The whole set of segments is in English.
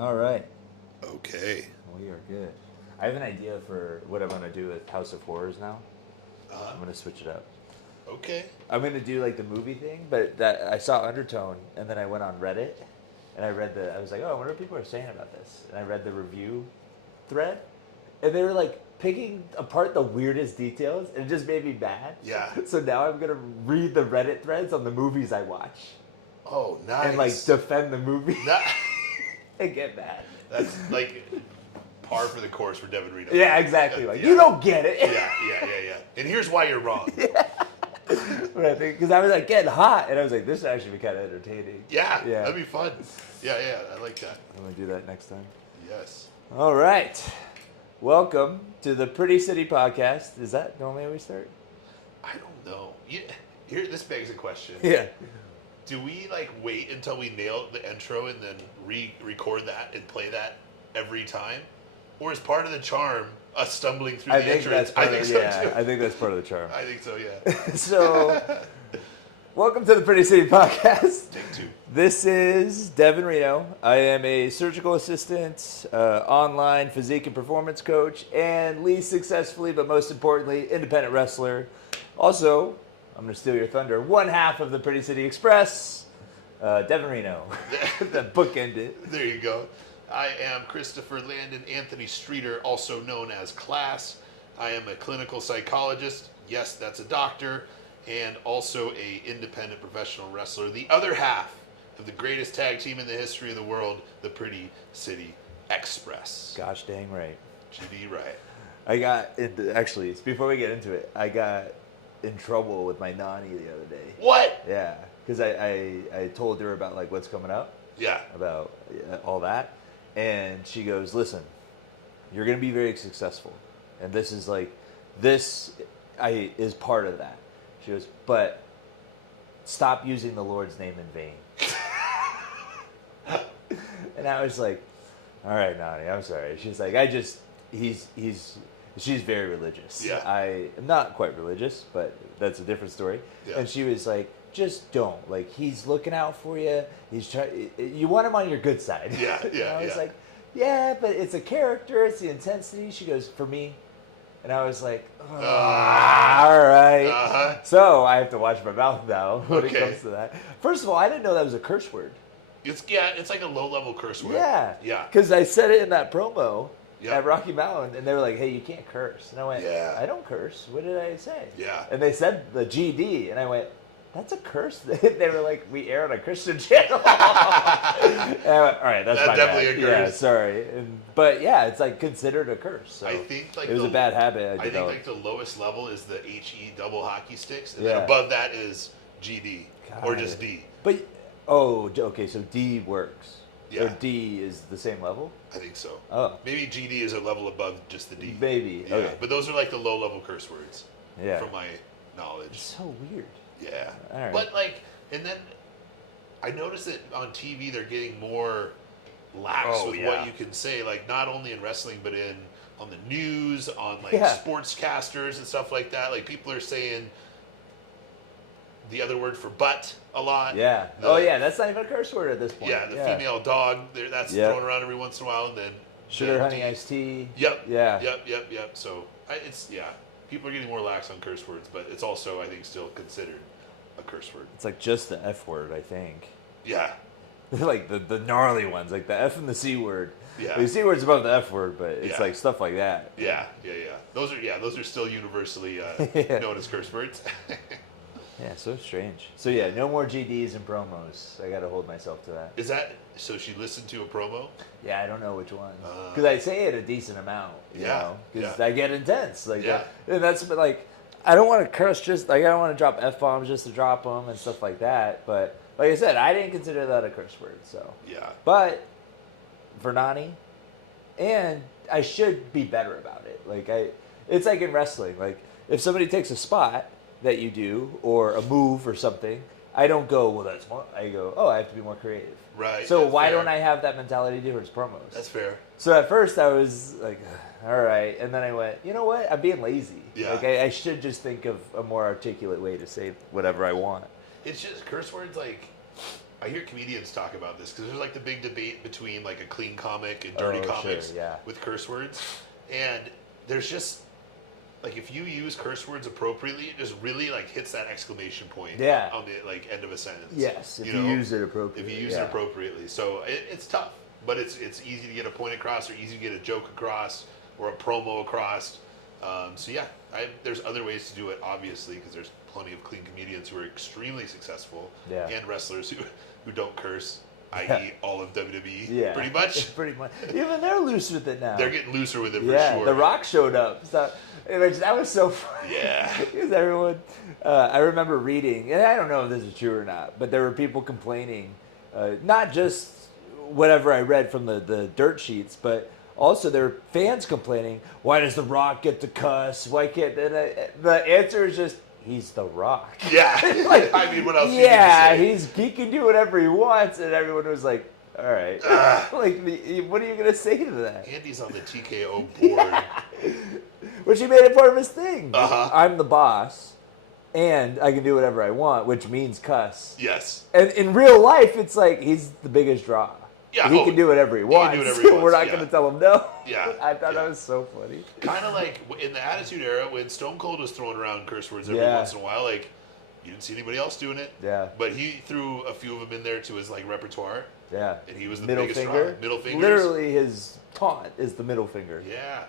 All right. Okay. We are good. I have an idea for what I'm going to do with House of Horrors now. Uh, I'm going to switch it up. okay. I'm going to do like the movie thing, but that I saw Undertone, and then I went on Reddit, and I was like, oh, I wonder what people are saying about this. And I read the review thread, and they were like picking apart the weirdest details, and it just made me mad. Yeah. So now I'm going to read the Reddit threads on the movies I watch, Oh, nice. and like defend the movie That- and get mad. that's like par for the course for Devin Reno. Yeah, exactly. Like, Yeah. you don't get it. Yeah. And here's why you're wrong. Because I was like getting hot, and I was like, this would actually be kind of entertaining. Yeah. Yeah. That'd be fun. Yeah. I like that. I'm going to do that next time. Yes. All right. Welcome to the Pretty City Podcast. Is that normally how we start? I don't know. Here, this begs a question. Yeah. Do we like wait until we nail the intro and then re-record that and play that every time, or is part of the charm us stumbling through the intro? I think so too. I think that's part of the charm. I think so. Yeah. So, welcome to the Pretty City Podcast. Take two. This is Devin Reno. I am a surgical assistant, online physique and performance coach, and least successfully, but most importantly, independent wrestler. Also, I'm going to steal your thunder, one half of the Pretty City Express, Devin Reno. The book ended. There you go. I am Christopher Landon Anthony Streeter, also known as CLAS. I am a clinical psychologist. Yes, that's a doctor, and also a independent professional wrestler. The other half of the greatest tag team in the history of the world, the Pretty City Express. Gosh dang right. GD right. I got, actually, before we get into it, I got in trouble with my nanny the other day. What? Yeah, because I told her about like what's coming up, Yeah. about all that, and she goes, listen, you're going to be very successful, and this is is part of that. She goes, but stop using the Lord's name in vain. And I was like, all right, Nani, I'm sorry. She's like, she's very religious. Yeah. I am not quite religious, but that's a different story. Yeah. And she was like, just don't. Like, he's looking out for you. You want him on your good side. Yeah. And I was like, yeah, but it's a character. It's the intensity. She goes, for me. And I was like, all right. Uh-huh. So I have to watch my mouth now when it Okay. comes to that. First of all, I didn't know that was a curse word. It's like a low-level curse word. Yeah. Yeah. Because I said it in that promo Yeah. at Rocky Mountain, and they were like, hey, you can't curse. And I went, Yeah. I don't curse. What did I say? Yeah. And they said the GD, and I went, that's a curse. They were like, we air on a Christian channel. And I went, all right, that's my definitely bad. a curse. Yeah, sorry. But yeah, it's like considered a curse. So I think like it was a bad habit I think developed. like the lowest level is the HE double hockey sticks, and Yeah. then above that is GD or Got just it. D. But, okay, so D works. Yeah. Or D is the same level? I think so. Oh. Maybe GD is a level above just the D. Maybe. Yeah. Okay. But those are like the low level curse words. Yeah. From my knowledge. It's so weird. Yeah. All right. But like, and then I noticed that on TV they're getting more lax with what you can say. Like not only in wrestling, but on the news, on like sportscasters and stuff like that. Like people are saying the other word for butt a lot. Yeah. That's not even a curse word at this point. Yeah, the female dog, that's thrown around every once in a while, and then sugar, honey, iced tea. Yep. Yeah. Yep. So people are getting more lax on curse words, but it's also I think still considered a curse word. It's like just the F word, I think. Yeah. Like the gnarly ones, like the F and the C word. Yeah. The C word's above the F word, but it's like stuff like that. Yeah. Those are still universally known as curse words. Yeah, so strange. So yeah, no more GDs and promos. I got to hold myself to that. Is that so? She listened to a promo. Yeah, I don't know which one because I say it a decent amount. You know, because I get intense. Like, and that's like, I don't want to curse just like I don't want to drop F-bombs just to drop them and stuff like that. But like I said, I didn't consider that a curse word. So yeah. But for Nani, and I should be better about it. Like it's like in wrestling. Like if somebody takes a spot that you do or a move or something, I don't go, well, that's more. I go, I have to be more creative. Right. So why don't I have that mentality towards promos? That's fair. So at first I was like, all right, and then I went, you know what? I'm being lazy. Yeah. Like I should just think of a more articulate way to say whatever I want. It's just curse words. Like I hear comedians talk about this because there's like the big debate between like a clean comic and dirty comics sure, yeah. with curse words, and there's just like if you use curse words appropriately, it just really like hits that exclamation point on the like end of a sentence. Yes, if you use it appropriately. If you use it appropriately, so it's tough, but it's easy to get a point across, or easy to get a joke across, or a promo across. So yeah, there's other ways to do it, obviously, because there's plenty of clean comedians who are extremely successful, and wrestlers who don't curse, i.e. all of WWE, pretty much. Pretty much. Even they're loose with it now. They're getting looser with it for sure. Yeah, The Rock showed up. So, that was so funny. Yeah. Because everyone, I remember reading, and I don't know if this is true or not, but there were people complaining, not just whatever I read from the dirt sheets, but also there were fans complaining, why does The Rock get to cuss? Why can't... And the answer is just, he's The Rock. Yeah. Like, I mean, what else he can do whatever he wants, and everyone was like, all right. Like, what are you going to say to that? Andy's on the TKO board. Which he made it part of his thing. Uh-huh. I'm the boss, and I can do whatever I want, which means cuss. Yes. And in real life, it's like he's the biggest draw. Yeah, he can do whatever he wants. We're not going to tell him no. Yeah. I thought that was so funny. Kind of like in the Attitude Era when Stone Cold was throwing around curse words every once in a while. Like, you didn't see anybody else doing it. Yeah. But he threw a few of them in there to his like repertoire. Yeah. And he was the middle biggest finger. draw. Middle fingers. Literally, his taunt is the middle finger. Yeah.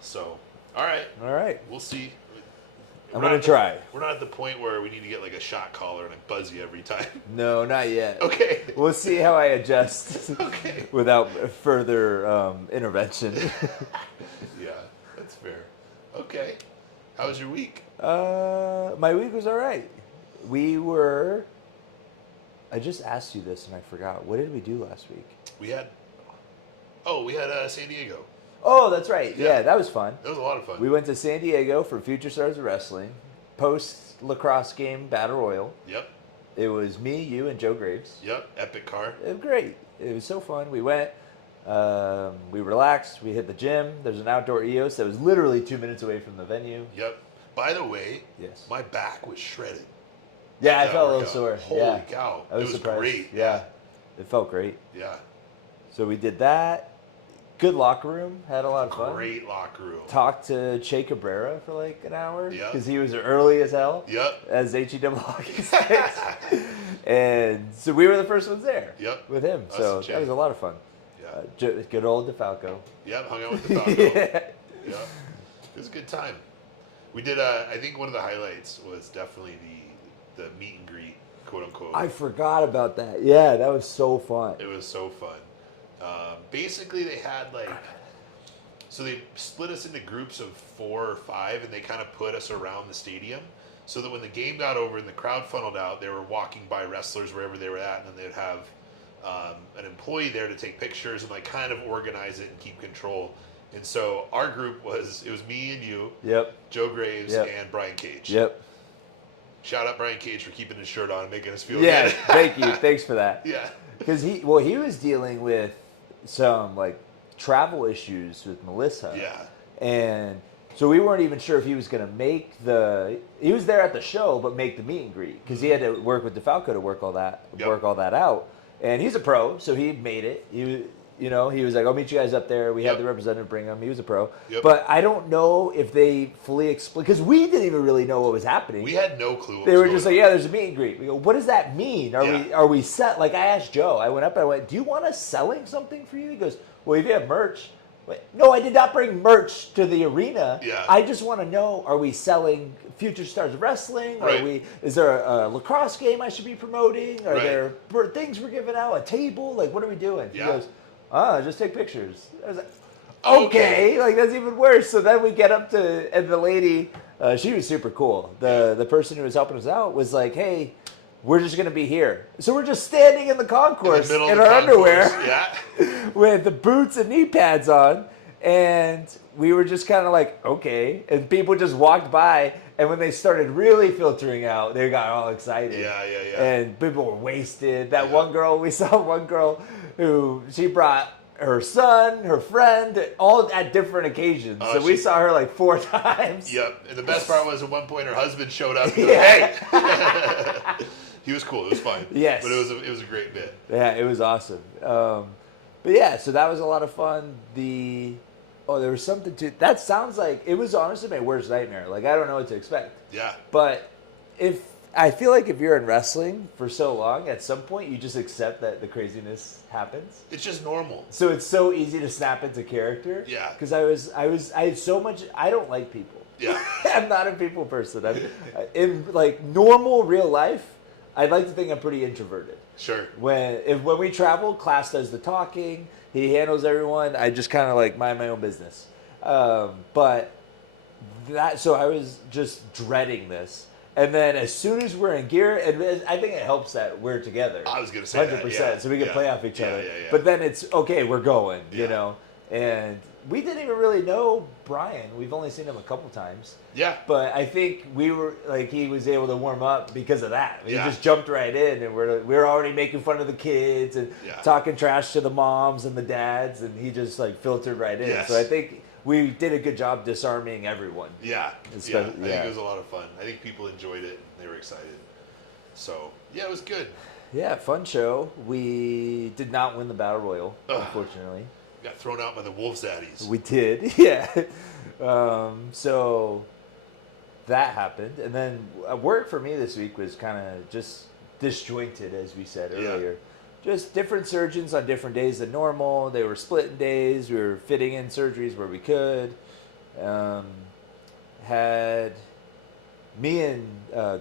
So, all right. We'll see. I'm going to try. We're not at the point where we need to get like a shot collar and like buzz you every time. No, not yet. Okay. We'll see how I adjust without further intervention. Yeah, that's fair. Okay. How was your week? My week was all right. I just asked you this and I forgot. What did we do last week? We had San Diego. Oh, that's right. Yeah, that was fun. That was a lot of fun. We went to San Diego for Future Stars of Wrestling, post-lacrosse game Battle Royal. Yep. It was me, you, and Joe Graves. Yep, epic car. It was great. It was so fun. We went, we relaxed, we hit the gym. There's an outdoor EOS that was literally 2 minutes away from the venue. Yep. By the way, yes, my back was shredded. Yeah, I felt a little sore. Holy cow. I was surprised. Great. Yeah. It felt great. Yeah. So we did that. Good locker room. Had a lot of fun. Great locker room. Talked to Che Cabrera for like an hour. Yep. Because he was early as hell. Yep. As HEW hockey sticks. And so we were the first ones there. Yep. With him. So that was a lot of fun. Yeah. Good old DeFalco. Yep. Hung out with DeFalco. Yeah. It was a good time. We did, I think one of the highlights was definitely the meet and greet, quote unquote. I forgot about that. Yeah, that was so fun. It was so fun. Basically, they had so they split us into groups of 4 or 5, and they kind of put us around the stadium so that when the game got over and the crowd funneled out, they were walking by wrestlers wherever they were at, and then they'd have an employee there to take pictures and like kind of organize it and keep control. And so our group was me and you, Joe Graves, and Brian Cage. Yep. Shout out Brian Cage for keeping his shirt on and making us feel good. Yeah, thank you. Thanks for that. Yeah. Because he was dealing with some like travel issues with Melissa. Yeah. And so we weren't even sure if he was going to he was there at the show, but make the meet and greet because he had to work with DeFalco to work all that out. And he's a pro, so he made it. He was like, I'll meet you guys up there. We had the representative bring him. He was a pro. Yep. But I don't know if they fully explain, because we didn't even really know what was happening. We had no clue They were just like, yeah, there's a meet and greet. We go, what does that mean? Are we set? Like, I asked Joe. I went up and I went, do you want us selling something for you? He goes, well, if you have merch. Wait, no, I did not bring merch to the arena. Yeah. I just want to know, are we selling Future Stars of Wrestling? Right. Is there a lacrosse game I should be promoting? Are Right. there things we're giving out? A table? Like, what are we doing? Yeah. He goes, just take pictures. I was like, okay. Like, that's even worse. So then we get up to, and the lady, she was super cool. The person who was helping us out was like, hey, we're just going to be here. So we're just standing in the concourse in our underwear with the boots and knee pads on. And we were just kind of like, okay. And people just walked by. And when they started really filtering out, they got all excited. Yeah. And people were wasted. We saw one girl who she brought her son, her friend, all at different occasions. So we saw her like 4 times. Yep. And the best part was at one point her husband showed up. And hey! He was cool. It was fine. Yes. But it was a great bit. Yeah, it was awesome. But yeah, so that was a lot of fun. There was something to that. Sounds like it was honestly my worst nightmare. Like I don't know what to expect. Yeah. But I feel like if you're in wrestling for so long, at some point you just accept that the craziness happens. It's just normal. So it's so easy to snap into character. Yeah. Because I had so much. I don't like people. Yeah. I'm not a people person. In like normal real life, I'd like to think I'm pretty introverted. Sure. When we travel, Class does the talking. He handles everyone. I just kind of like mind my own business. So I was just dreading this. And then as soon as we're in gear, and I think it helps that we're together. I was going to say 100%, that, so we can play off each other. Yeah. But then it's, okay, we're going, Yeah. you know. And we didn't even really know Brian. We've only seen him a couple times. Yeah. But I think we were, like, he was able to warm up because of that. He Yeah. just jumped right in, and we're already making fun of the kids and talking trash to the moms and the dads, and he just, like, filtered right in. Yes. So I think we did a good job disarming everyone. Yeah. I think it was a lot of fun. I think people enjoyed it, and they were excited. So, yeah, it was good. Yeah, fun show. We did not win the Battle Royal, unfortunately. Got thrown out by the Wolves Daddies. We did, yeah. So that happened. And then work for me this week was kind of just disjointed, as we said earlier. Just different surgeons on different days than normal. They were splitting days. We were fitting in surgeries where we could. Had me and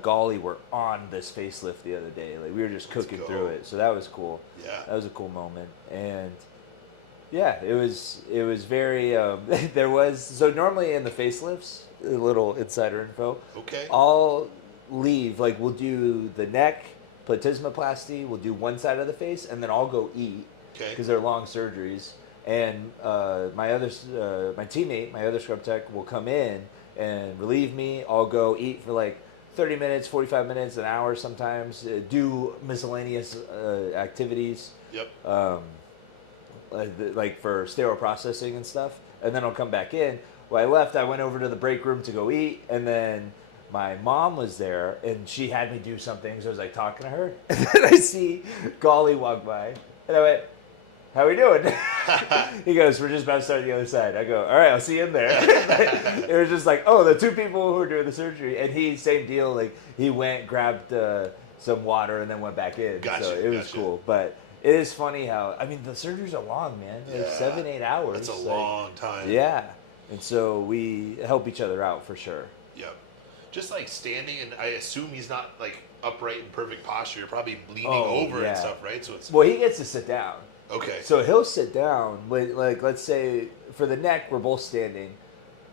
Golly were on this facelift the other day. Like we were just cooking through it. So that was cool. Yeah. That was a cool moment. And yeah, it was very, there was, so normally in the facelifts, a little insider info. Okay. I'll leave, like we'll do the neck, platysmoplasty, we'll do one side of the face, and then I'll go eat. Okay. Because they're long surgeries. And my teammate, my other scrub tech, will come in and relieve me. I'll go eat for like 30 minutes, 45 minutes, an hour sometimes, do miscellaneous activities. Yep. Like for sterile processing and stuff, and then I'll come back in. When I left, I went over to the break room to go eat, and then my mom was there, and she had me do something, so I was like talking to her, and then I see Golly walk by, and I went, "How we doing?" He goes, "We're just about to start the other side." I go, "All right, I'll see you in there." It was just like, oh, the two people who were doing the surgery, and he, same deal, like he went, grabbed some water, and then went back in. Gotcha, so it was cool, but it is funny how, I mean, the surgeries are long, man. Like 7-8 hours. That's a long time. Yeah. And so we help each other out for sure. Yep. Just like standing, and I assume he's not like upright in perfect posture. You're probably leaning over and stuff, right? So it's well, he gets to sit down. Okay. So he'll sit down. Like let's say for the neck, we're both standing,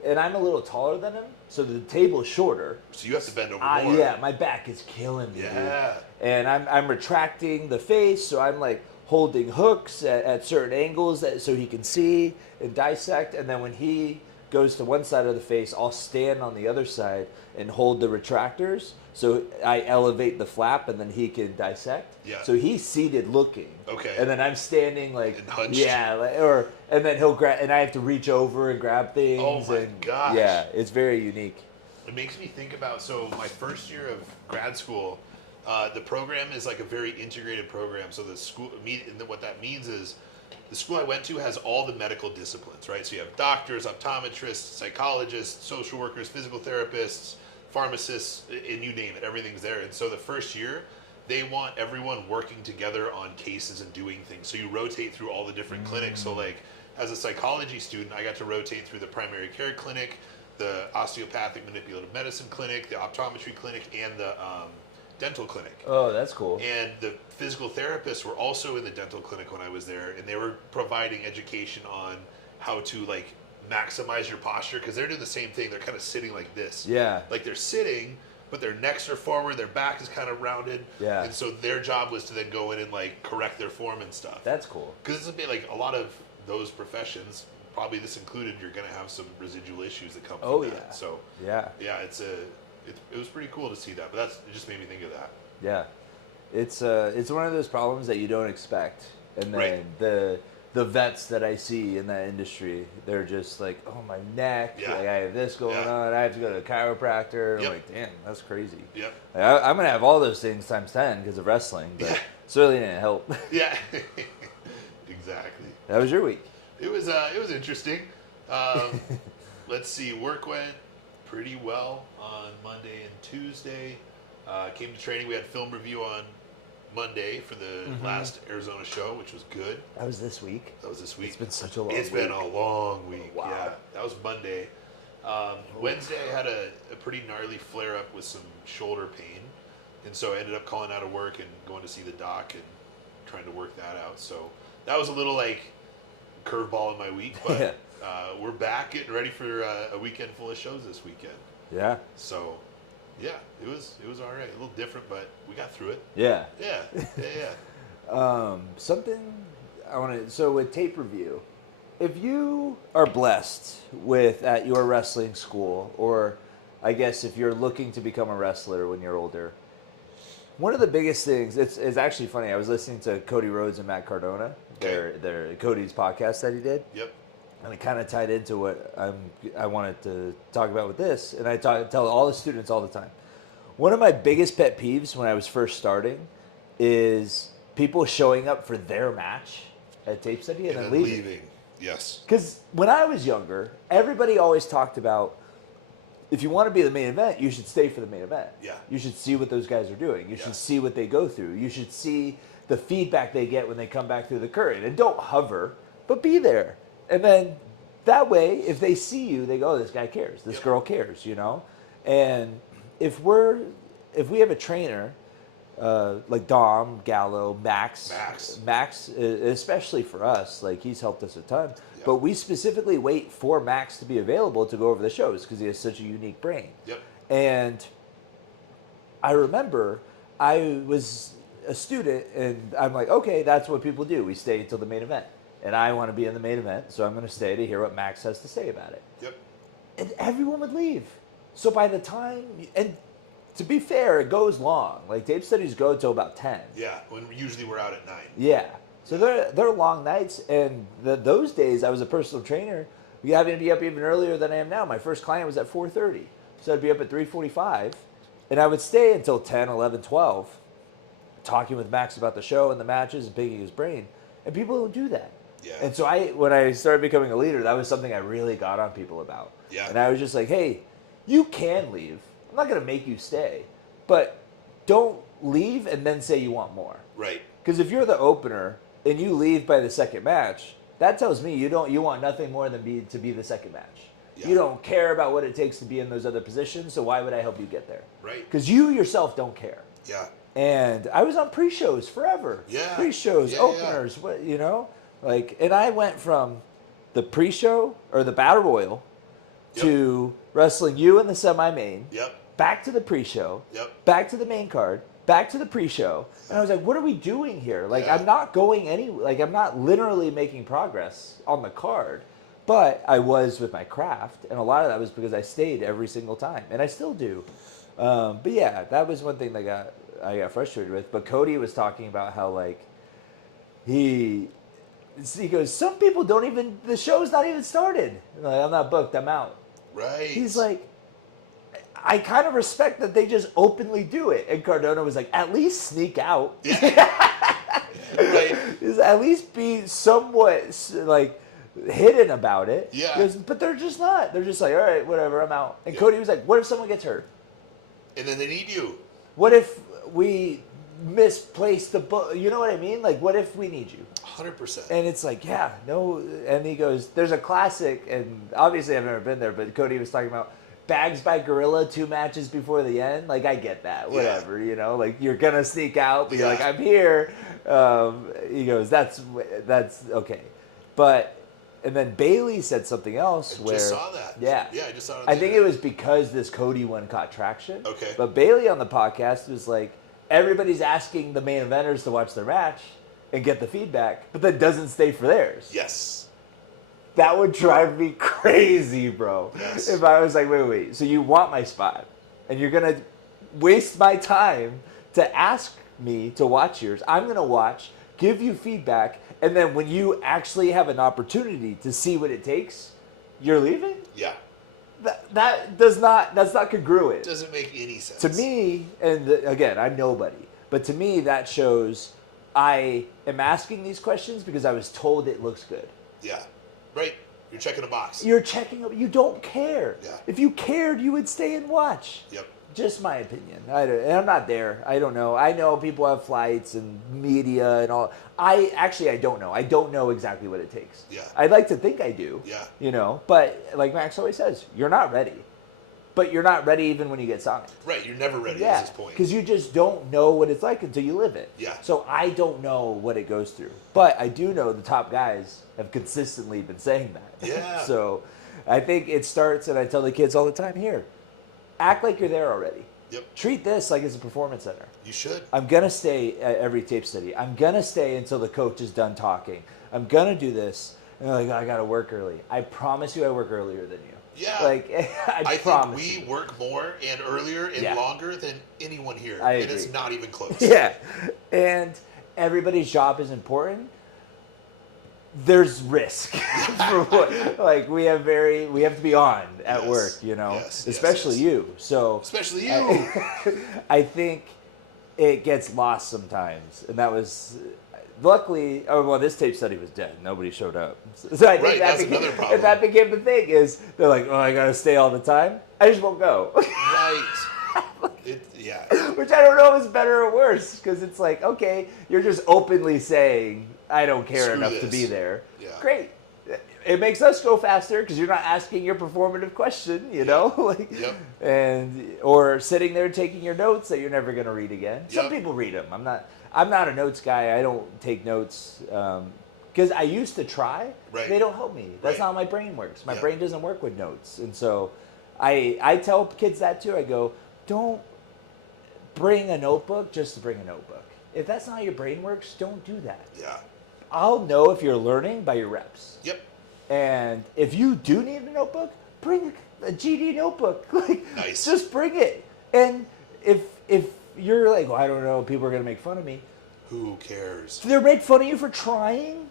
and I'm a little taller than him, so the table is shorter. So you have to bend over more. Yeah, my back is killing me. Yeah. Dude. And I'm retracting the face, so I'm like holding hooks at certain angles so he can see and dissect. And then when he goes to one side of the face, I'll stand on the other side and hold the retractors. So I elevate the flap, and then he can dissect. Yeah. So he's seated looking. Okay. And then I'm standing like and hunched. Yeah, and then he'll grab, and I have to reach over and grab things. Oh my gosh. Yeah, it's very unique. It makes me think about, so my first year of grad school, the program is like a very integrated program. So the school, what that means is the school I went to has all the medical disciplines, right? So you have doctors, optometrists, psychologists, social workers, physical therapists, pharmacists, and you name it, everything's there. And so the first year, they want everyone working together on cases and doing things. So you rotate through all the different clinics. So like as a psychology student, I got to rotate through the primary care clinic, the osteopathic manipulative medicine clinic, the optometry clinic, and the dental clinic. Oh, that's cool. And the physical therapists were also in the dental clinic when I was there, and they were providing education on how to like maximize your posture, because they're doing the same thing. They're kind of sitting like this. Yeah. Like they're sitting, but their necks are forward, their back is kind of rounded. Yeah. And so their job was to then go in and like correct their form and stuff. That's cool. Because it's a bit like a lot of those professions, probably this included, you're going to have some residual issues that come from that. Yeah. So yeah, it was pretty cool to see that, but it just made me think of that. Yeah, it's one of those problems that you don't expect, and then Right. the vets that I see in that industry, they're just like, oh, my neck, Yeah. like I have this going Yeah. on, I have to go to a chiropractor. Yep. I'm like, damn, that's crazy. Yep. Like, I'm going to have all those things times 10 because of wrestling, but Yeah. certainly didn't help. Yeah. Exactly. That was your week. It was interesting. Let's see. Work went pretty well on Monday and Tuesday. Came to training. We had film review on Monday for the last Arizona show, which was good. That was this week. That was this week. It's been such a long It's week. been a long week. Wow. Yeah, that was Monday. Wednesday, I had a pretty gnarly flare up with some shoulder pain, and so I ended up calling out of work and going to see the doc and trying to work that out. So that was a little like curveball in my week, but we're back getting ready for a weekend full of shows this weekend. Yeah. So yeah, it was all right. A little different, but we got through it. Yeah. Yeah. Something I want to. So with tape review, if you are blessed with at your wrestling school, or I guess if you're looking to become a wrestler when you're older, one of the biggest things. It's actually funny. I was listening to Cody Rhodes and Matt Cardona, their Cody's podcast that he did. Yep. And it kind of tied into what I wanted to talk about with this. And I tell all the students all the time. One of my biggest pet peeves when I was first starting is people showing up for their match at tape study and then leaving. Yes. Because when I was younger, everybody always talked about, if you want to be the main event, you should stay for the main event. Yeah. You should see what those guys are doing. You should see what they go through. You should see the feedback they get when they come back through the curtain. And don't hover, but be there. And then that way, if they see you, they go, oh, this guy cares. This girl cares, you know? And if we have a trainer like Dom, Gallo, Max, especially for us, like he's helped us a ton. Yep. But we specifically wait for Max to be available to go over the shows because he has such a unique brain. Yep. And I remember I was a student and I'm like, okay, that's what people do. We stay until the main event. And I want to be in the main event, so I'm going to stay to hear what Max has to say about it. Yep. And everyone would leave. So by the time, and to be fair, it goes long. Like tape studies go till about 10. Yeah, when usually we're out at 9. Yeah. So they're long nights, and those days I was a personal trainer. We having to be up even earlier than I am now. My first client was at 4:30, so I'd be up at 3:45, and I would stay until 10, 11, 12, talking with Max about the show and the matches and picking his brain. And people don't do that. Yeah. And so when I started becoming a leader, that was something I really got on people about. Yeah. And I was just like, hey, you can leave. I'm not going to make you stay. But don't leave and then say you want more. Right. Because if you're the opener and you leave by the second match, that tells me you want nothing more than to be the second match. Yeah. You don't care about what it takes to be in those other positions, so why would I help you get there? Right. Because you yourself don't care. Yeah. And I was on pre-shows forever. Yeah. Pre-shows, openers, what, you know? Like, and I went from the pre-show or the battle royal to wrestling you in the semi-main, back to the pre-show, back to the main card, back to the pre-show, and I was like, what are we doing here? Like, I'm not going I'm not literally making progress on the card, but I was with my craft, and a lot of that was because I stayed every single time, and I still do. But yeah, that was one thing that I got frustrated with. But Cody was talking about how like he goes, some people don't even, the show's not even started. Like, I'm not booked, I'm out. Right. He's like, I kind of respect that they just openly do it. And Cardona was like, at least sneak out. Right. At least be somewhat like hidden about it. Yeah. Goes, but they're just not. They're just like, all right, whatever, I'm out. And Cody was like, what if someone gets hurt? And then they need you. What if we misplaced the book? You know what I mean? Like, what if we need you? 100%. And it's like, yeah, no. And he goes, there's a classic, and obviously I've never been there, but Cody was talking about Bags by Gorilla 2 matches before the end. Like, I get that, whatever, you know, like you're gonna sneak out, but you're like, I'm here. He goes, that's okay, but. And then Bailey said something else I where... just saw that. Yeah. Yeah, I just saw it. I think it was because this Cody one caught traction. Okay. But Bailey on the podcast was like, everybody's asking the main eventers to watch their match and get the feedback, but then doesn't stay for theirs. Yes. That would drive me crazy, bro. Yes. If I was like, wait, so you want my spot, and you're going to waste my time to ask me to watch yours. I'm going to watch, give you feedback, And then when you actually have an opportunity to see what it takes, you're leaving? Yeah. That's not congruent. It doesn't make any sense. To me, and again, I'm nobody, but to me that shows I am asking these questions because I was told it looks good. Yeah. Right. You're checking a box. You're checking, you don't care. Yeah. If you cared, you would stay and watch. Yep. Just my opinion. I'm not there. I don't know. I know people have flights and media and all. I don't know. I don't know exactly what it takes. Yeah. I'd like to think I do. Yeah. But like Max always says, you're not ready. But you're not ready even when you get signed. Right. You're never ready at this point. Because you just don't know what it's like until you live it. Yeah. So I don't know what it goes through. But I do know the top guys have consistently been saying that. Yeah. So I think it starts, and I tell the kids all the time here, act like you're there already. Yep. Treat this like it's a performance center. You should. I'm going to stay at every tape study. I'm going to stay until the coach is done talking. I'm going to do this. And they're like, I got to work early. I promise you I work earlier than you. Yeah. Like, I promise think we work more and earlier and longer than anyone here. I and agree. it's not even close. Yeah. And everybody's job is important. There's risk. Like we have to be on at work, especially you. So especially you. I think it gets lost sometimes, and that was luckily. Oh well, this tape study was dead. Nobody showed up, so I think that's another problem. And that became the thing. Is they're like, oh, I gotta stay all the time. I just won't go. Right. Yeah. Which I don't know if it's better or worse, because it's like, okay, you're just openly saying, I don't care Screw enough this. to be there. Yeah. Great. It makes us go faster because you're not asking your performative question, Yep. or sitting there taking your notes that you're never going to read again. Some Yep. people read them. I'm not a notes guy. I don't take notes because I used to try. Right. They don't help me. That's Right. not how my brain works. My Yeah. brain doesn't work with notes, and so I tell kids that too. I go, don't bring a notebook just to bring a notebook. If that's not how your brain works, don't do that. Yeah. I'll know if you're learning by your reps. Yep. And if you do need a notebook, bring a GD notebook. Nice. Just bring it. And if you're like, well, I don't know, people are going to make fun of me. Who cares? If they make fun of you for trying,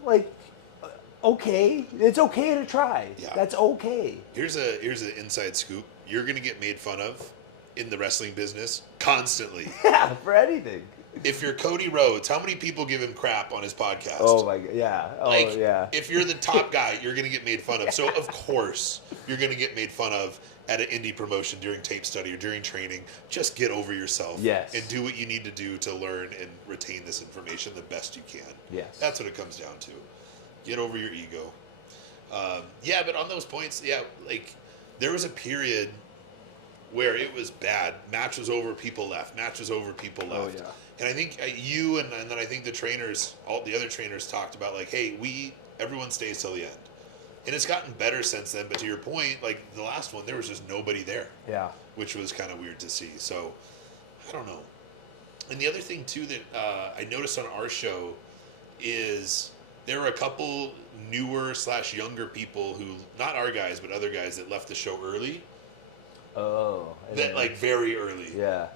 okay. It's okay to try. Yeah. That's okay. Here's an inside scoop. You're gonna get made fun of in the wrestling business constantly. Yeah, for anything. If you're Cody Rhodes, how many people give him crap on his podcast? Oh my god, yeah. Oh yeah. If you're the top guy, you're gonna get made fun of. So of course you're gonna get made fun of at an indie promotion during tape study or during training. Just get over yourself. Yes. And do what you need to do to learn and retain this information the best you can. Yes. That's what it comes down to. Get over your ego. But on those points, there was a period where it was bad. Match was over, people left. Match was over, people left. Oh, yeah. And I think you and then I think the trainers, all the other trainers talked about hey, everyone stays till the end. And it's gotten better since then. But to your point, the last one, there was just nobody there. Yeah. Which was kind of weird to see. So I don't know. And the other thing too that I noticed on our show is there were a couple newer / younger people who, not our guys, but other guys that left the show early. Oh. That very early. Yeah.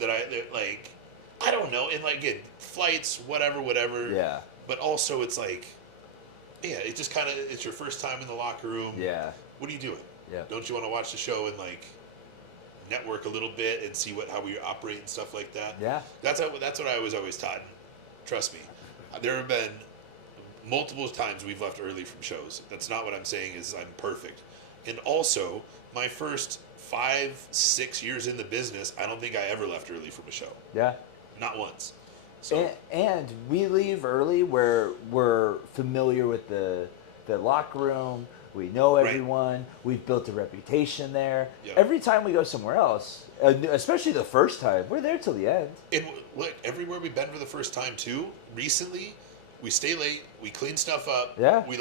I don't know, and again, flights, whatever. Yeah. But also, it's it just kind of, it's your first time in the locker room. Yeah. What are you doing? Yeah. Don't you want to watch the show and network a little bit and see how we operate and stuff like that? Yeah. That's what I was always taught. Trust me, there have been multiple times we've left early from shows. That's not what I'm saying is I'm perfect. And also, my first 5-6 years in the business, I don't think I ever left early from a show. Yeah. Not once. So and we leave early where we're familiar with the locker room. We know everyone. Right. We've built a reputation there. Yep. Every time we go somewhere else, especially the first time, we're there till the end. And look, everywhere we've been for the first time too, recently, we stay late, we clean stuff up, we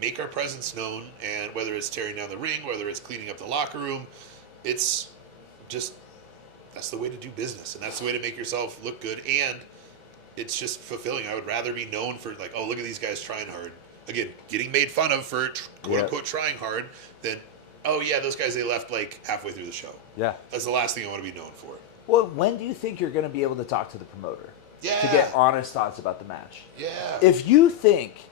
make our presence known, and whether it's tearing down the ring, whether it's cleaning up the locker room, it's just, that's the way to do business, and that's the way to make yourself look good, and it's just fulfilling. I would rather be known for oh, look at these guys trying hard. Again, getting made fun of for quote-unquote trying hard, than, oh yeah, those guys, they left halfway through the show. Yeah. That's the last thing I want to be known for. Well, when do you think you're going to be able to talk to the promoter? Yeah. To get honest thoughts about the match? Yeah. If you think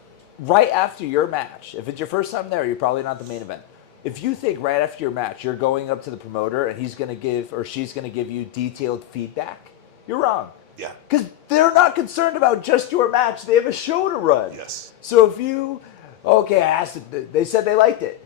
right after your match, if it's your first time there, you're probably not the main event. If you think right after your match you're going up to the promoter and he's going to give or she's going to give you detailed feedback, you're wrong. Yeah. Because they're not concerned about just your match. They have a show to run. Yes. So if you, okay, I asked it, they said they liked it.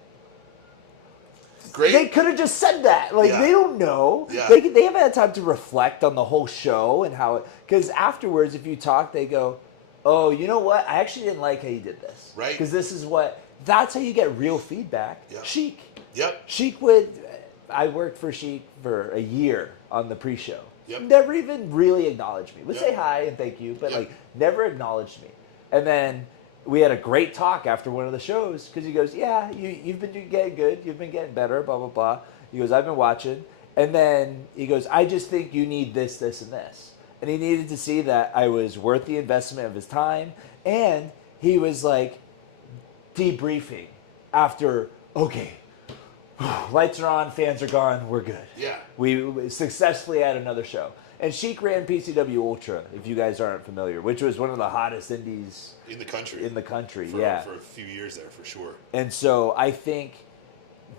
Great. They could have just said that. Like, Yeah. they don't know. Yeah. They haven't had time to reflect on the whole show and how it, because afterwards, if you talk, they go, oh, you know what? I actually didn't like how you did this. Right. Because this is what, that's how you get real feedback. Yeah. Sheik. Yep. Sheik would, I worked for Sheik for a year on the pre-show. Yep. Never even really acknowledged me. Would Yep. say hi and thank you, but Yep. like never acknowledged me. And then we had a great talk after one of the shows because he goes, yeah, you've been getting good. You've been getting better, blah, blah, blah. He goes, I've been watching. And then he goes, I just think you need this, this, and this. And he needed to see that I was worth the investment of his time. And he was like debriefing after, okay, lights are on, fans are gone, we're good. Yeah. We successfully had another show. And Sheik ran PCW Ultra, if you guys aren't familiar, which was one of the hottest indies In the country. yeah. For a few years there, for sure. And so I think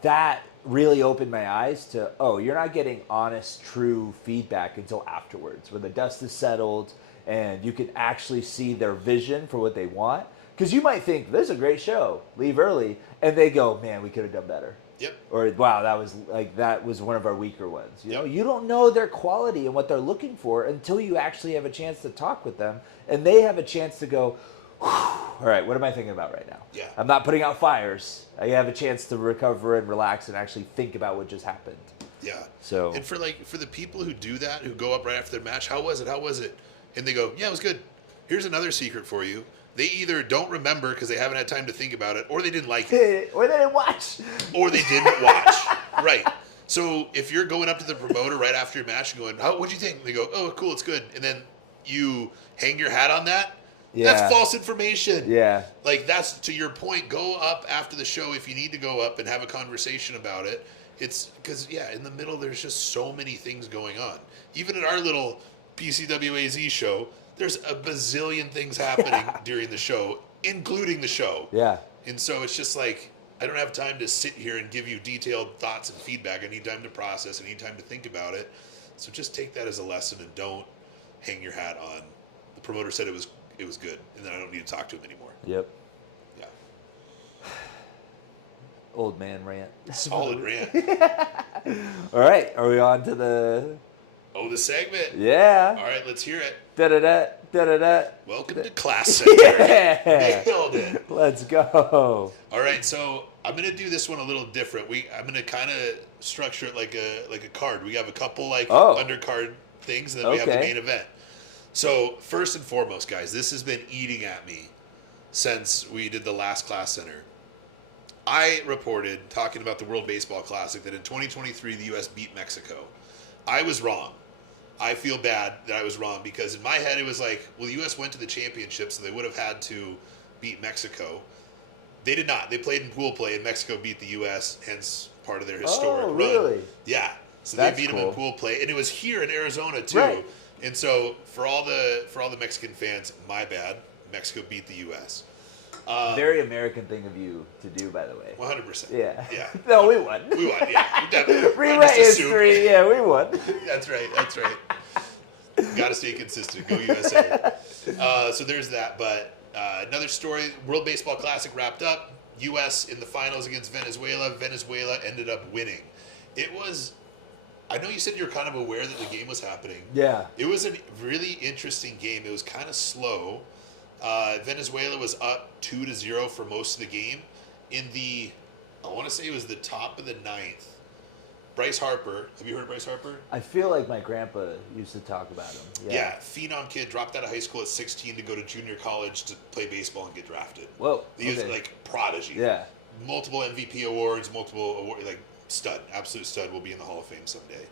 that really opened my eyes to, oh, you're not getting honest, true feedback until afterwards, when the dust is settled and you can actually see their vision for what they want. Because you might think, this is a great show, leave early, and they go, man, we could have done better. Yep. Or, wow, that was one of our weaker ones. You Yep. know, you don't know their quality and what they're looking for until you actually have a chance to talk with them, and they have a chance to go, all right, what am I thinking about right now? Yeah. I'm not putting out fires. I have a chance to recover and relax and actually think about what just happened. Yeah. So, And for the people who do that, who go up right after their match, how was it? How was it? And they go, yeah, it was good. Here's another secret for you. They either don't remember because they haven't had time to think about it, or they didn't like it. or they didn't watch. Or they didn't watch. Right. So if you're going up to the promoter right after your match and going, what'd you think? And they go, oh, cool, it's good. And then you hang your hat on that. Yeah. That's false information. Yeah. Like, that's, to your point, go up after the show if you need to go up and have a conversation about it. It's because, yeah, in the middle, there's just so many things going on. Even in our little PCWAZ show, there's a bazillion things happening during the show, including the show. Yeah. And so it's just like, I don't have time to sit here and give you detailed thoughts and feedback. I need time to process. I need time to think about it. So just take that as a lesson and don't hang your hat on. The promoter said it was good, and then I don't need to talk to him anymore. Yep. Yeah. Old man rant. Solid rant. All right. Are we on to the... Oh, the segment. Yeah. All right, let's hear it. Da-da-da. Da-da-da. Welcome to ClasCenter. Yeah. Nailed it. Let's go. All right, so I'm gonna do this one a little different. I'm gonna kind of structure it like a card. We have a couple undercard things, and then we have the Okay. main event. So first and foremost, guys, this has been eating at me since we did the last ClasCenter. I reported, talking about the World Baseball Classic, that in 2023 the U.S. beat Mexico. I was wrong. I feel bad that I was wrong because in my head it was like, well, the U.S. went to the championship, so they would have had to beat Mexico. They did not. They played in pool play, and Mexico beat the U.S., hence part of their historic run. Really? Yeah. So That's they beat them cool. in pool play, and it was here in Arizona too. Right. And so for all the Mexican fans, my bad. Mexico beat the U.S. Very American thing of you to do, by the way. 100%. Yeah. Yeah. No, we won. We won. Yeah. We definitely. Rewrite I just assumed. history. Yeah, we won. That's right. That's right. Got to stay consistent. Go USA. So there's that. But another story: World Baseball Classic wrapped up. U.S. in the finals against Venezuela. Venezuela ended up winning. It was. I know you said you're kind of aware that the game was happening. Yeah. It was a really interesting game. It was kind of slow. Venezuela was up 2-0 for most of the game. I want to say it was the top of the ninth. Bryce Harper. Have you heard of Bryce Harper? I feel like my grandpa used to talk about him. Yeah, phenom kid, dropped out of high school at 16 to go to junior college to play baseball and get drafted. Whoa. He was okay. like prodigy. Yeah. Multiple MVP awards, like stud, absolute stud, will be in the Hall of Fame someday.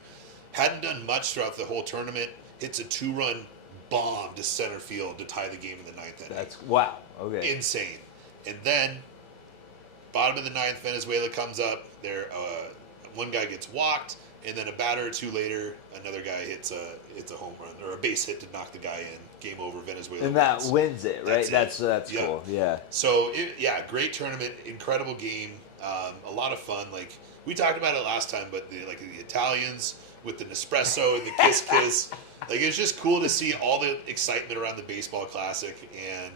Hadn't done much throughout the whole tournament. Hits a 2-run bomb to center field to tie the game in the ninth inning. That's wow. Okay. Insane. And then, bottom of the ninth, Venezuela comes up. One guy gets walked, And then a batter or two later, another guy hits a home run or a base hit to knock the guy in. Game over. Venezuela And that wins. wins it, right? That's That's Yeah. cool. Yeah. So great tournament, incredible game, a lot of fun. Like we talked about it last time, but the Italians with the Nespresso and the kiss, like it's just cool to see all the excitement around the baseball classic. And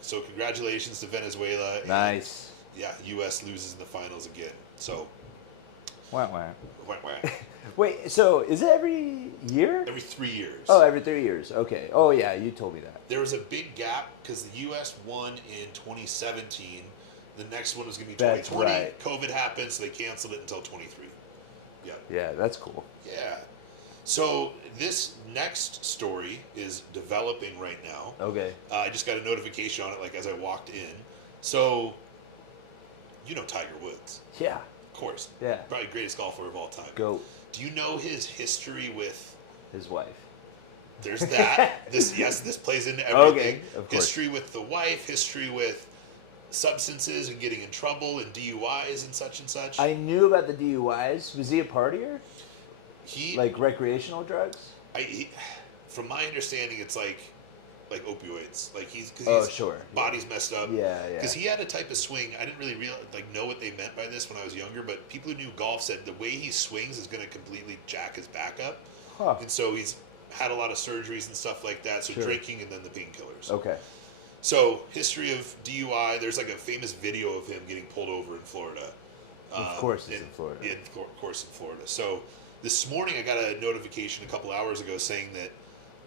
so congratulations to Venezuela. Nice. And, U.S. loses in the finals again. So. Wow, wow. Wah. Wait, so is it every year? Every 3 years. Oh, every 3 years. Okay. Oh, yeah, you told me that. There was a big gap because the U.S. won in 2017. The next one was going to be That's 2020. right. COVID happened, so they canceled it until 23. Yeah. Yeah, that's cool. Yeah. So this next story is developing right now. Okay. I just got a notification on it as I walked in. So, Tiger Woods. Yeah. Of course. Yeah. Probably greatest golfer of all time. Go. Do you know his history with... His wife. There's that. This plays into everything. Okay, of course. History with the wife, history with substances and getting in trouble and DUIs and such and such. I knew about the DUIs. Was he a partier? He Like recreational drugs? from my understanding, it's like opioids. Like his Sure. body's messed up. Yeah. Because he had a type of swing. I didn't really know what they meant by this when I was younger, but people who knew golf said the way he swings is going to completely jack his back up. Huh. And so he's had a lot of surgeries and stuff like that. So Sure. drinking and then the painkillers. Okay. So history of DUI. There's a famous video of him getting pulled over in Florida. Of course it's in Florida. Of course in Florida. So this morning I got a notification a couple hours ago saying that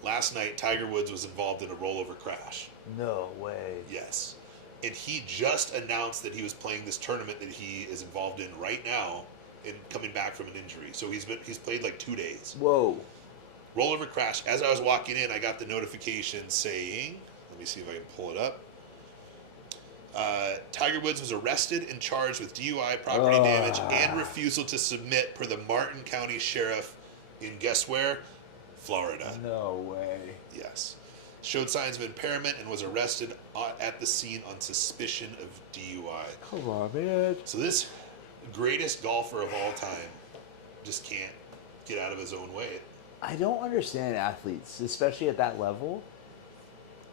last night Tiger Woods was involved in a rollover crash. No way. Yes. And he just announced that he was playing this tournament that he is involved in right now and coming back from an injury. So he's played 2 days. Whoa. Rollover crash. As I was walking in, I got the notification saying, let me see if I can pull it up. Tiger Woods was arrested and charged with DUI, property damage, and refusal to submit per the Martin County Sheriff in guess where? Florida. No way. Yes. Showed signs of impairment and was arrested at the scene on suspicion of DUI. Come on, man. So this greatest golfer of all time just can't get out of his own way. I don't understand athletes, especially at that level.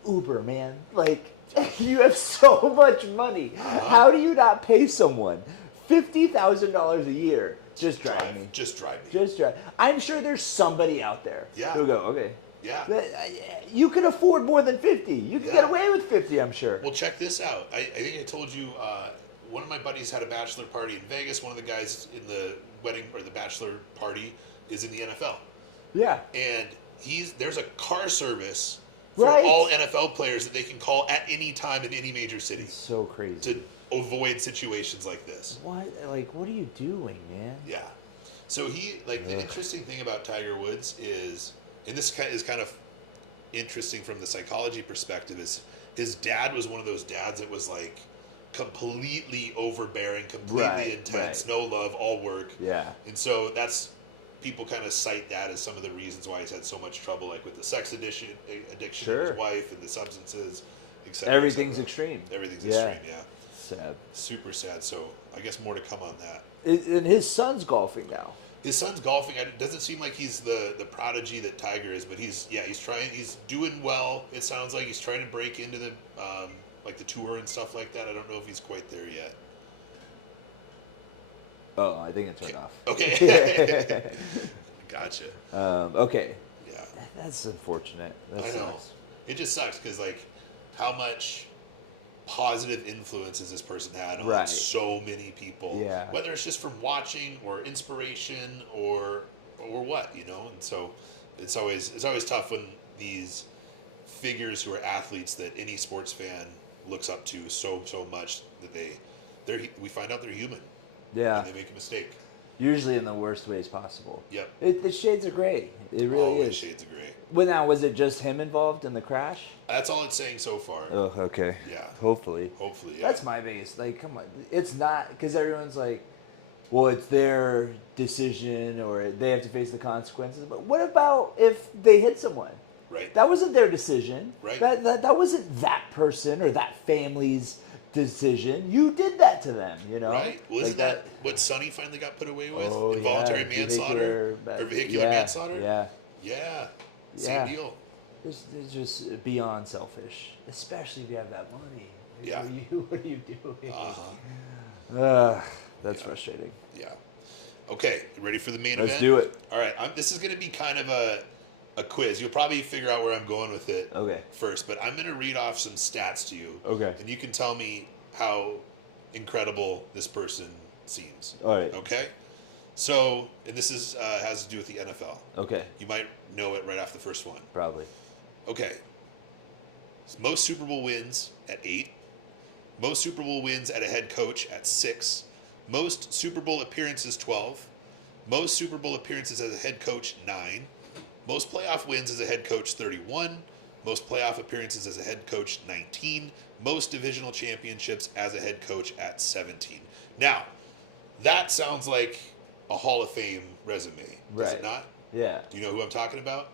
Uber, man. Like, you have so much money. How do you not pay someone $50,000 a year? Just drive me. Just drive me. Just drive. I'm sure there's somebody out there Yeah. who'll go, okay. Yeah. You can afford more than 50. You can get away with 50, I'm sure. Well, check this out. I think I told you one of my buddies had a bachelor party in Vegas. One of the guys in the wedding or the bachelor party is in the NFL. Yeah. And there's a car service for Right. all NFL players that they can call at any time in any major city It's so crazy. to avoid situations like this. What are you doing, man? Yeah. So the interesting thing about Tiger Woods is, and this is kind of interesting from the psychology perspective, is his dad was one of those dads that was completely overbearing, completely intense, no love, all work. Yeah. And so people kind of cite that as some of the reasons why he's had so much trouble, with the sex addiction Sure. of his wife and the substances, etc. Everything's extreme. Everything's Yeah. extreme, yeah. Sad. Super sad. So I guess more to come on that. And his son's golfing now. His son's golfing. It doesn't seem like he's the prodigy that Tiger is, but he's trying. He's doing well. It sounds like he's trying to break into the the tour and stuff like that. I don't know if he's quite there yet. Oh, I think it turned off. Okay. Gotcha. Okay. Yeah. That's unfortunate. That I know. sucks. It just sucks because how much positive influences this person had on Right. so many people. Yeah. Whether it's just from watching or inspiration or what, and so it's always tough when these figures who are athletes that any sports fan looks up to so much that we find out they're human. Yeah. And they make a mistake. Usually in the worst ways possible. Yep. The shades are gray. It really Always is. shades of gray. Well, now, was it just him involved in the crash? That's all it's saying so far. Oh, okay. Yeah. Hopefully. Hopefully, yeah. That's my biggest. Come on. It's not, because everyone's like, well, it's their decision or they have to face the consequences. But what about if they hit someone? Right. That wasn't their decision. Right. That wasn't that person or that family's decision. You did that to them, you know? Right. Well, isn't like that what Sonny finally got put away with? Oh, Involuntary yeah. manslaughter or vehicular manslaughter? Yeah. Yeah. Yeah. Same deal. It's just beyond selfish, especially if you have that money. Yeah. What are you doing? Uh-huh. That's frustrating. Yeah. Okay, you ready for the main event? Let's do it. All right, this is going to be kind of a quiz. You'll probably figure out where I'm going with it first, but I'm going to read off some stats to you. Okay. And you can tell me how incredible this person seems. All right. Okay? So, and this is has to do with the NFL. Okay. You might know it right off the first one. Probably. Okay. Most Super Bowl wins at 8. Most Super Bowl wins at a head coach at 6. Most Super Bowl appearances 12. Most Super Bowl appearances as a head coach 9. Most playoff wins as a head coach 31. Most playoff appearances as a head coach 19. Most divisional championships as a head coach at 17. Now, that sounds like a Hall of Fame resume, does it not? Yeah. Do you know who I'm talking about?